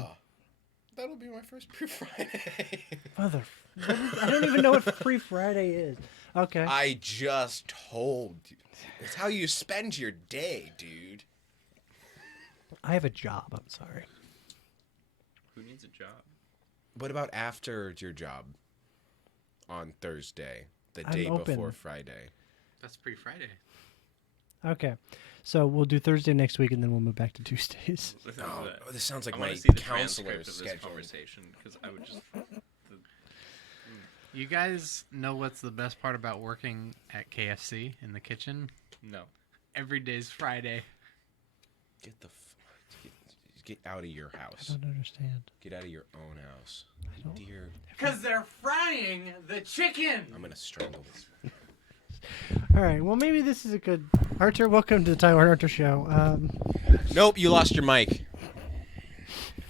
That'll be my first pre-Friday. mother? I don't even know what Free Friday is. Okay. I just told you. It's how you spend your day, dude. I have a job. I'm sorry. Who needs a job? What about after your job on Thursday, the I'm day open. before Friday? That's pre-Friday. Okay. So we'll do Thursday next week, and then we'll move back to Tuesdays. Listen to that. Oh, this sounds like I my want to see the counselor's transcript of this schedule. conversation because I would just. You guys know what's the best part about working at KFC in the kitchen? No. Every day's Friday. Get out of your I house. don't understand. Get out of your own house. don't- Dear, Because they're frying the chicken. I'm gonna strangle this. All right. Well, maybe this is a good. Archer, welcome to the Tyler and Archer Show. Nope, you lost your mic.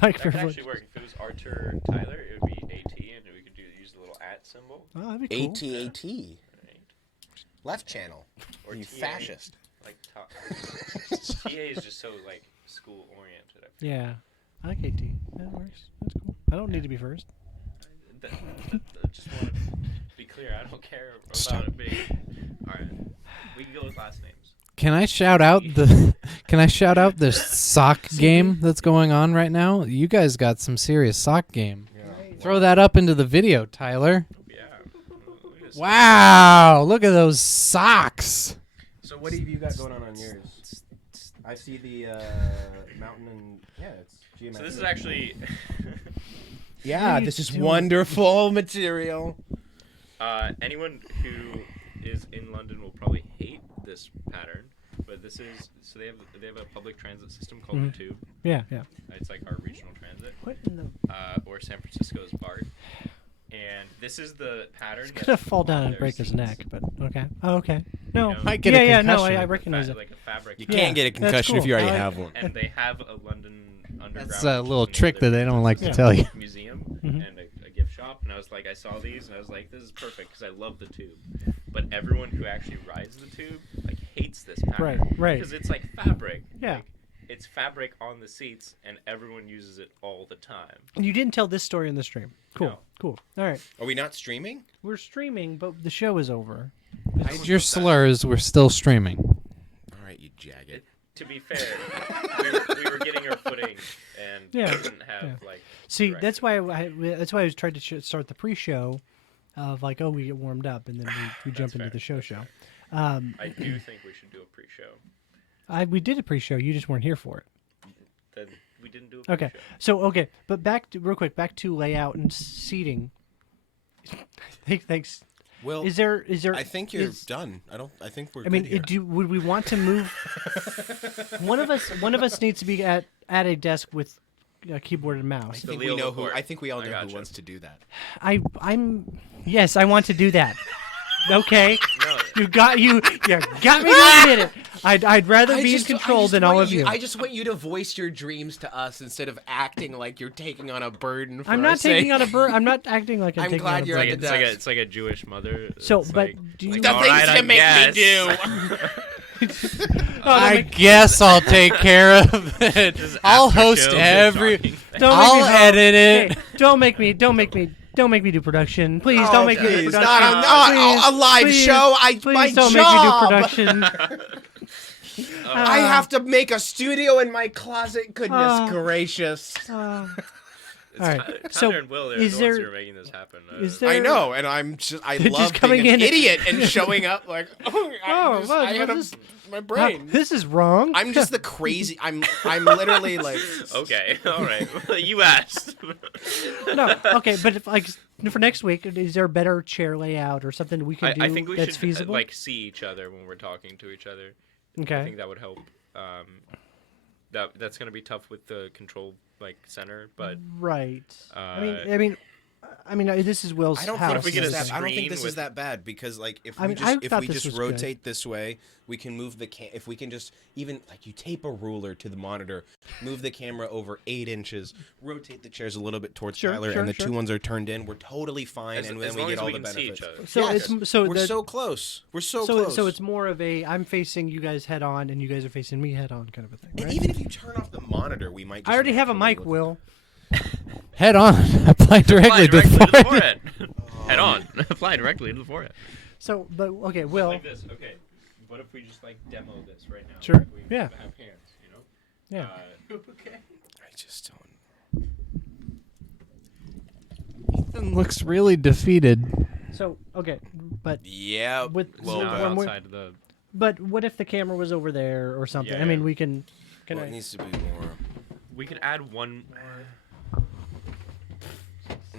Mike That could Fairwood. actually work. If it was Archer Tyler, it would be AT, and we could use the little @ symbol. Oh, that'd be cool. AT. Right? Left channel. Or You TA. fascist. Like top. TA is just so like school oriented. Yeah. I like AT. That works. That's cool. I don't need to be first. Just want to be clear. I don't care about it being. All right, we can go with last names. Can I shout out the sock game that's going on right now? You guys got some serious sock game. Throw that up into the video, Tyler. Yeah. Look at this. Wow, look at those socks. So what have you got going on yours? I see the mountain and yeah, it's So this is actually. Yeah, this is wonderful material. Anyone who is in London will probably hate this pattern, but this is so they have a public transit system called the Tube. Yeah. It's like our regional transit, What in the? or San Francisco's BART. And this is the pattern. He's gonna fall down and break his neck, but okay. Oh, okay. No. You know, Might get a yeah. No, concussion. I recognize it. Like a fabric. You Yeah, can't get a that's concussion if cool. you already I like have one. And they have a London Underground. That's a little which is trick that another they don't like to Yeah. tell you. museum Mhm. and a gift shop. And I was like, I saw these, and I was like, this is perfect because I love the Tube. But everyone who actually rides the Tube like hates this pattern. Right. Because it's like fabric. Yeah. Like, it's fabric on the seats, and everyone uses it all the time. You didn't tell this story in the stream. Cool. No. Cool. All right. Are we not streaming? We're streaming, but the show is over. Hide your slurs. We're still streaming. All right, you jagged. To be fair, we were getting our footing, and Yeah. we didn't have like. See, direction. that's why I was trying to start the pre-show, of like, oh, we get warmed up, and then we jump into fair. the show. I do think we should do a pre-show. We did a pre-show. You just weren't here for it. Then we didn't do a Okay. pre-show. So but back to real quick, back to layout and seating. Thanks. Well, Is there? I think you're is- done. I think we're. I mean, good here. would we want to move? One of us needs to be at a desk with a keyboard and I mouse. think Leo we know who. Laporte. I think we all I know who gotcha. wants to do that. Yes, I want to do that. Okay. No. You got me to admit it. I'd rather be in control than all of you. I just want you to voice your dreams to us instead of acting like you're taking on a burden. For I'm our not sake. taking on a burden. I'm not acting like I'm I'm taking glad on a you're burden. at the desk. It's like a Jewish mother. So, It's but like, do you- like, The all things right, you I make me guess. do. I guess I'll take care of it. Just I'll after host show, every. talking. Don't make I'll me edit it. Hey, don't make me do production. Please don't make me do Please, production. not a live please, show. Please My don't job. make me do production. I have to make a studio in my closet. Goodness gracious. All Tyler right. So and Will, they're is the ones there- who are making this happen. is I there- know, and I They're love just coming being an in- idiot and showing up like, I had my brain. This is wrong. I'm just the crazy. I'm literally like. Okay, all right. Well, you asked. No, okay, but if, like for next week, is there a better chair layout or something we can do I think we that's should feasible? like see each other when we're talking to each other. I Okay. think that would help. That's gonna be tough with the control center, but Right. Uh, I mean, this is Will's I don't house. think we get a this is that, I don't think screen this is with- that bad because like if I we mean, I just thought this was good. rotate this way, we can move the if we can just even like you tape a ruler to the monitor, move the camera over 8 inches, rotate the chairs a little bit towards Sure, Tyler, sure, and the sure. two ones are turned in. We're totally fine, as, and as then we long get as all we the can see benefits. each other. So Yes. it's so We're the- so close. We're so so close. so it's more of a I'm facing you guys head on and you guys are facing me head on kind of a thing. and Right? even if you turn off the monitor, we might. Just I already have a naturally mic, look- Will. Head on. Apply directly to the to the forehead. forehead. Head on. Apply directly to the forehead. So, but okay, Will. Like this. Okay. What if we just demo this right now? Sure. Like, we Yeah. have hands, you know? Yeah. Okay. I just don't. Ethan looks really defeated. So okay, but Yeah. With- little so bit. when we're- outside of the. but what if the camera was over there or something? Yeah, I mean, yeah. we can. Can Well, I? it needs to be more. We could add one.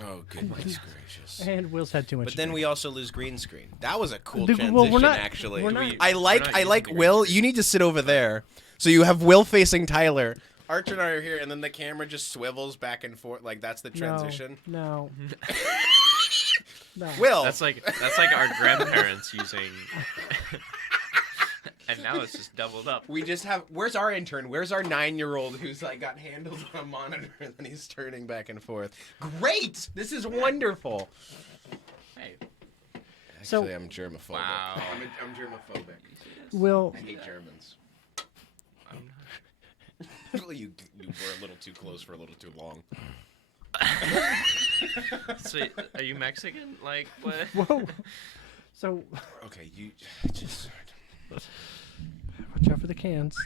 Oh goodness gracious. And Will's had too much. But to then do. we also lose green screen. That was a cool Well, transition, we're not- actually. we're not- We- I we're like not using the green Will. screen. You need to sit over there. So you have Will facing Tyler. Archer and I are here, and then the camera just swivels back and forth. Like that's the transition. No. No. Will. That's like our grandparents using. And now it's just doubled up. We just have. Where's our intern? Where's our 9-year-old who's like got handles on a monitor and then he's turning back and forth? Great. This is wonderful. Hey. So- Actually, I'm germaphobic. Wow. I'm germaphobic. Will. I hate Germans. Well, you were a little too close for a little too long. So, are you Mexican? Like what? Whoa. So Okay, you just. watch out for the cans.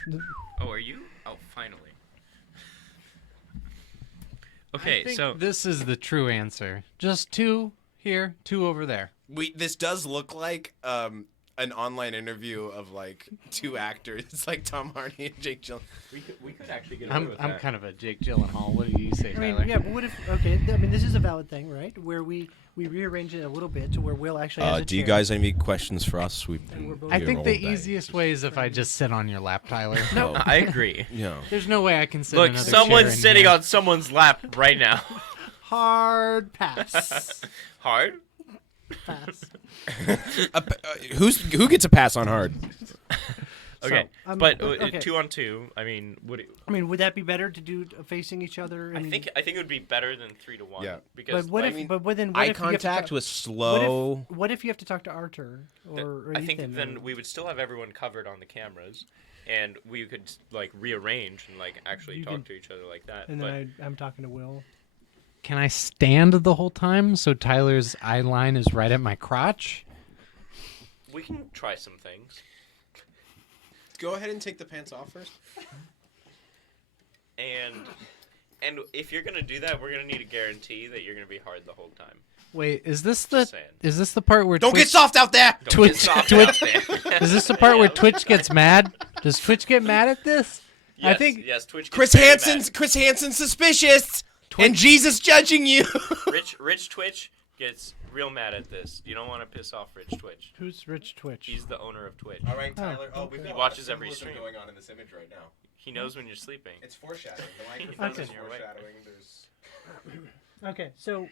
Oh, are you? Oh, finally. Okay, I think so this is the true answer. Just 2 here, 2 over there. This does look like an online interview of like 2 actors. It's like Tom Hardy and Jake Gyllenhaal. We could actually get away with I'm that. kind of a Jake Gyllenhaal. What do you say, I Tyler? mean, yeah, but what if? Okay, I mean, this is a valid thing, right? Where we rearrange it a little bit to where Will actually has a Do you chair. guys have any questions for us? We've And we're been both- I here think all the day. easiest way is if I just sit on your lap, Tyler. No, I agree. no. There's no way I can sit Look, another someone's chair in sitting here. on someone's lap right now. Hard pass. Hard? Pass. Who gets a pass on hard? Okay, So, but okay. 2 on 2. I mean, I mean, would that be better to do facing each other? I think it would be better than 3 to 1. Yeah. Because But what like, if? But then what Eye if you have to contact talk, was slow. What if you have to talk to Arthur or I think Ethan then or- we would still have everyone covered on the cameras, and we could like rearrange and like actually You talk can- to each other like that. And but then I'm talking to Will. Can I stand the whole time so Tyler's eye line is right at my crotch? we can try some things. Go ahead and take the pants off first. And if you're gonna do that, we're gonna need a guarantee that you're gonna be hard the whole time. Wait, is this Just the saying. part where Don't Twitch, get soft out there. Don't Twitch- get soft Twitch- out there. Is this the part where Twitch gets mad? Does Twitch get mad at this? Yes, I think yes, Twitch. Chris gets very Hansen's suspicious, and Jesus judging you. mad. Rich Twitch gets real mad at this. You don't want to piss off Rich Twitch. Who's Rich Twitch? He's the owner of Twitch. All right, Tyler. Oh, we've okay. got He watches a lot of every symbolism stream. going on in this image right now. He knows when you're sleeping. It's foreshadowing. The He microphone knows is when you're awake. foreshadowing. There's Okay, so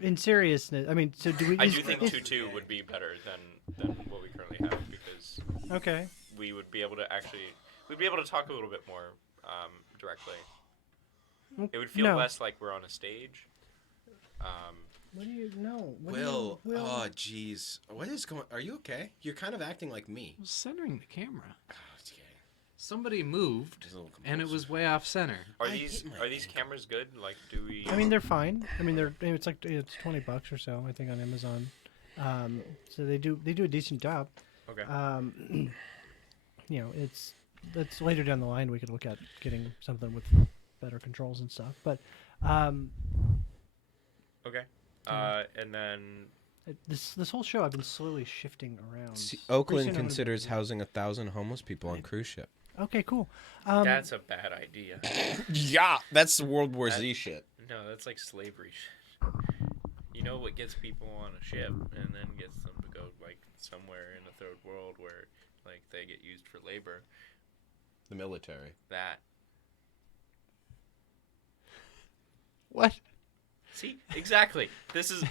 in seriousness, I mean, so do we? I is- do think is- 2-2 would be better than what we currently have because Okay. we would be able to we'd be able to talk a little bit more directly. It would feel No. less like we're on a stage. What do you know? Will, oh jeez, what is going? Are you okay? You're kind of acting like me. I was centering the camera. Okay. Somebody moved, Just a little and it compulsive. was way off center. Are I these hate my are these cameras good? Like, do we? I mean, they're fine. I mean, it's like it's $20 or so, I think, on Amazon. So they do a decent job. Okay. You know, that's later down the line we could look at getting something with better controls and stuff. But Okay. And then this whole show I've been slowly shifting around. See, Pretty Oakland soon I'm gonna considers be- housing 1,000 homeless people on cruise ship. Okay, cool. that's a bad idea. Yeah, that's World War Z shit. No, that's like slavery. You know what gets people on a ship and then gets them to go like somewhere in the third world where like they get used for labor? The military. That. What? See, exactly. This is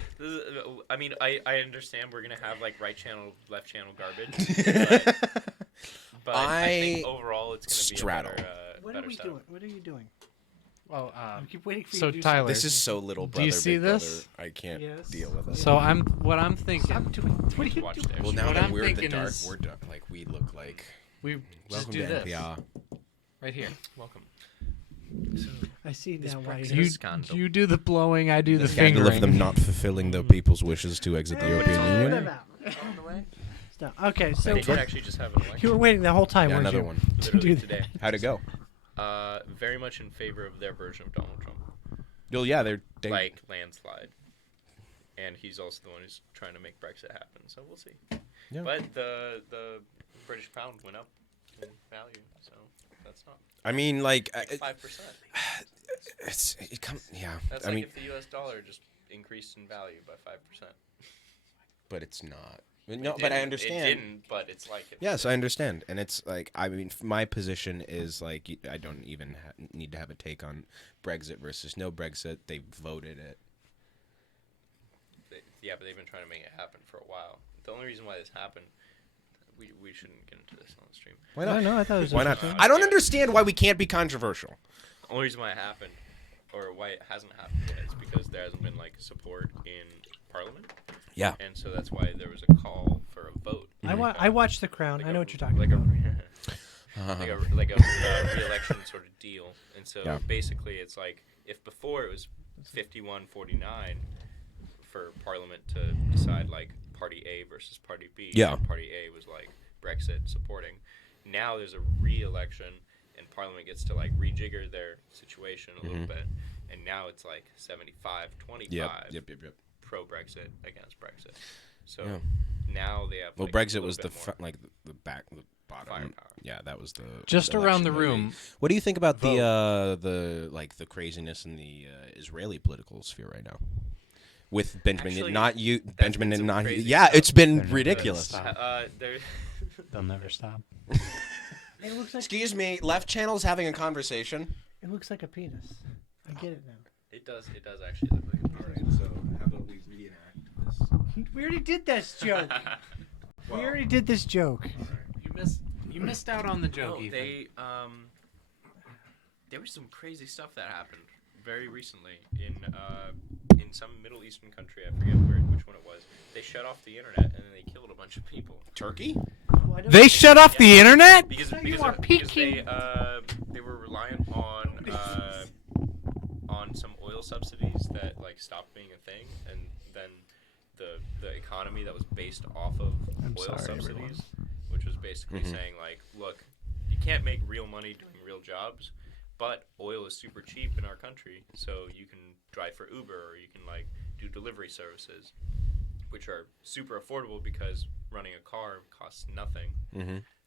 I mean, I understand we're gonna have like right channel, left channel garbage, but I think overall it's gonna be Straddle. a better, What better are we setup. doing? What are you doing? Well, I keep waiting for you so to do Tyler, This is so little Do brother. you see Big this? Brother. I can't Yes. deal with it. so what I'm thinking. Stop doing. What are you Watch doing? there. well, now what that I'm we're in the thinking dark, is- we're dark. Like we look like. We just Welcome do to this NPR. right here. Welcome. I see now why. Brexit You, is scandal. you do the blowing, I do the Scandal fingering. of them not fulfilling the people's wishes to exit the European Them Union. out. Stop. Okay, so They did actually just have an you election were waiting the whole time, Yeah, weren't another you? one. To literally do today. How'd it go? Very much in favor of their version of Donald Trump, Well, yeah, they like landslide, and he's also the one who's trying to make Brexit happen. So we'll see. Yeah. But the British pound went up in value, so that's not I mean, like, 5%. yeah. That's I like mean, if the U.S. dollar just increased in value by 5%. but it's not. No, It but I didn't- understand. It didn't, but it's like it. Yes, I understand, and it's like I mean, my position is like I don't even need to have a take on Brexit versus no Brexit. They voted it. Yeah, but they've been trying to make it happen for a while. The only reason why this happened, we shouldn't get into this on the stream. Why I not? know. I thought it was Why not? interesting. I don't understand why we can't be controversial. The only reason why it happened, or why it hasn't happened yet, is because there hasn't been like support in Parliament, Yeah. and so that's why there was a call for a vote. I watched The Crown. I know what you're talking like about. like a re-election sort of deal, and so Yeah. basically it's like if before it was 51-49 for Parliament to decide like Party A versus Party B. Yeah. And Party A was like Brexit supporting. Now there's a re-election, and Parliament gets to like rejigger their situation a little bit, and now it's like 75-25 Yep. pro Brexit against Brexit. So Yeah. now they have. Well, like, a Brexit little was bit the more like the bottom. firepower. Yeah, that was the Just around the election room. movie. What do you think about the like the craziness in the Israeli political sphere right now? With Benjamin, Actually, not you, that's Benjamin, been some not crazy yeah, stuff. it's been They're never ridiculous. gonna stop. There. They'll never stop. It looks like Excuse me, left channel's having a conversation. it looks like a penis. I get it now. It does actually look like a All right, so how about we reenact this? We already did this joke. We already did this joke. You missed out on the joke. No, Ethan. there was some crazy stuff that happened very recently in some Middle Eastern country. I forget which one it was. They shut off the internet and then they killed a bunch of people. Turkey? Well, I don't They shut off the internet? Because You are peeking. they were reliant on some oil subsidies that like stopped being a thing, and then the economy that was based off of oil subsidies, which was basically saying like, look, you can't make real money doing real jobs, but oil is super cheap in our country, so you can drive for Uber or you can like do delivery services, which are super affordable because running a car costs nothing.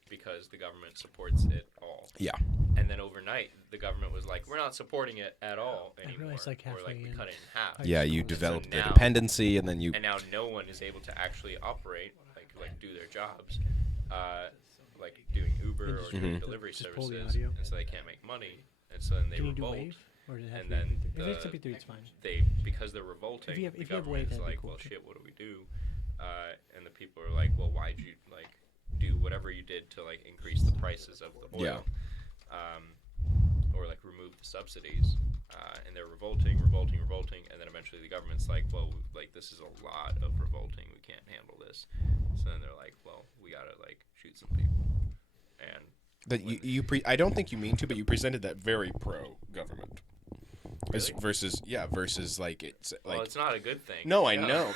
Because the government supports it all. Yeah. And then overnight, the government was like, we're not supporting it at all anymore. realized, like, or like, halfway we in. cut it in half. Yeah, you And so develop the now- dependency, and then you. And now no one is able to actually operate, like do their jobs, like doing Uber or doing delivery Just pull the services. audio. And so they can't make money. And so then they Can you do revolt. wave? Or does it have And to be then MP3? If it's the- MP3, it's fine. Because they're revolting, If you have the wave, government is that'd be like, cool, well, too. shit, what do we do? And the people are like, well, why'd you like do whatever you did to like increase the prices of the oil, or like remove the subsidies? And they're revolting, and then eventually the government's like, well, like this is a lot of revolting, we can't handle this. So then they're like, well, we gotta like shoot some people. And That I don't think you mean to, but you presented that very pro government. Really? Versus like it's like well, it's not a good thing. no, I Yeah. know.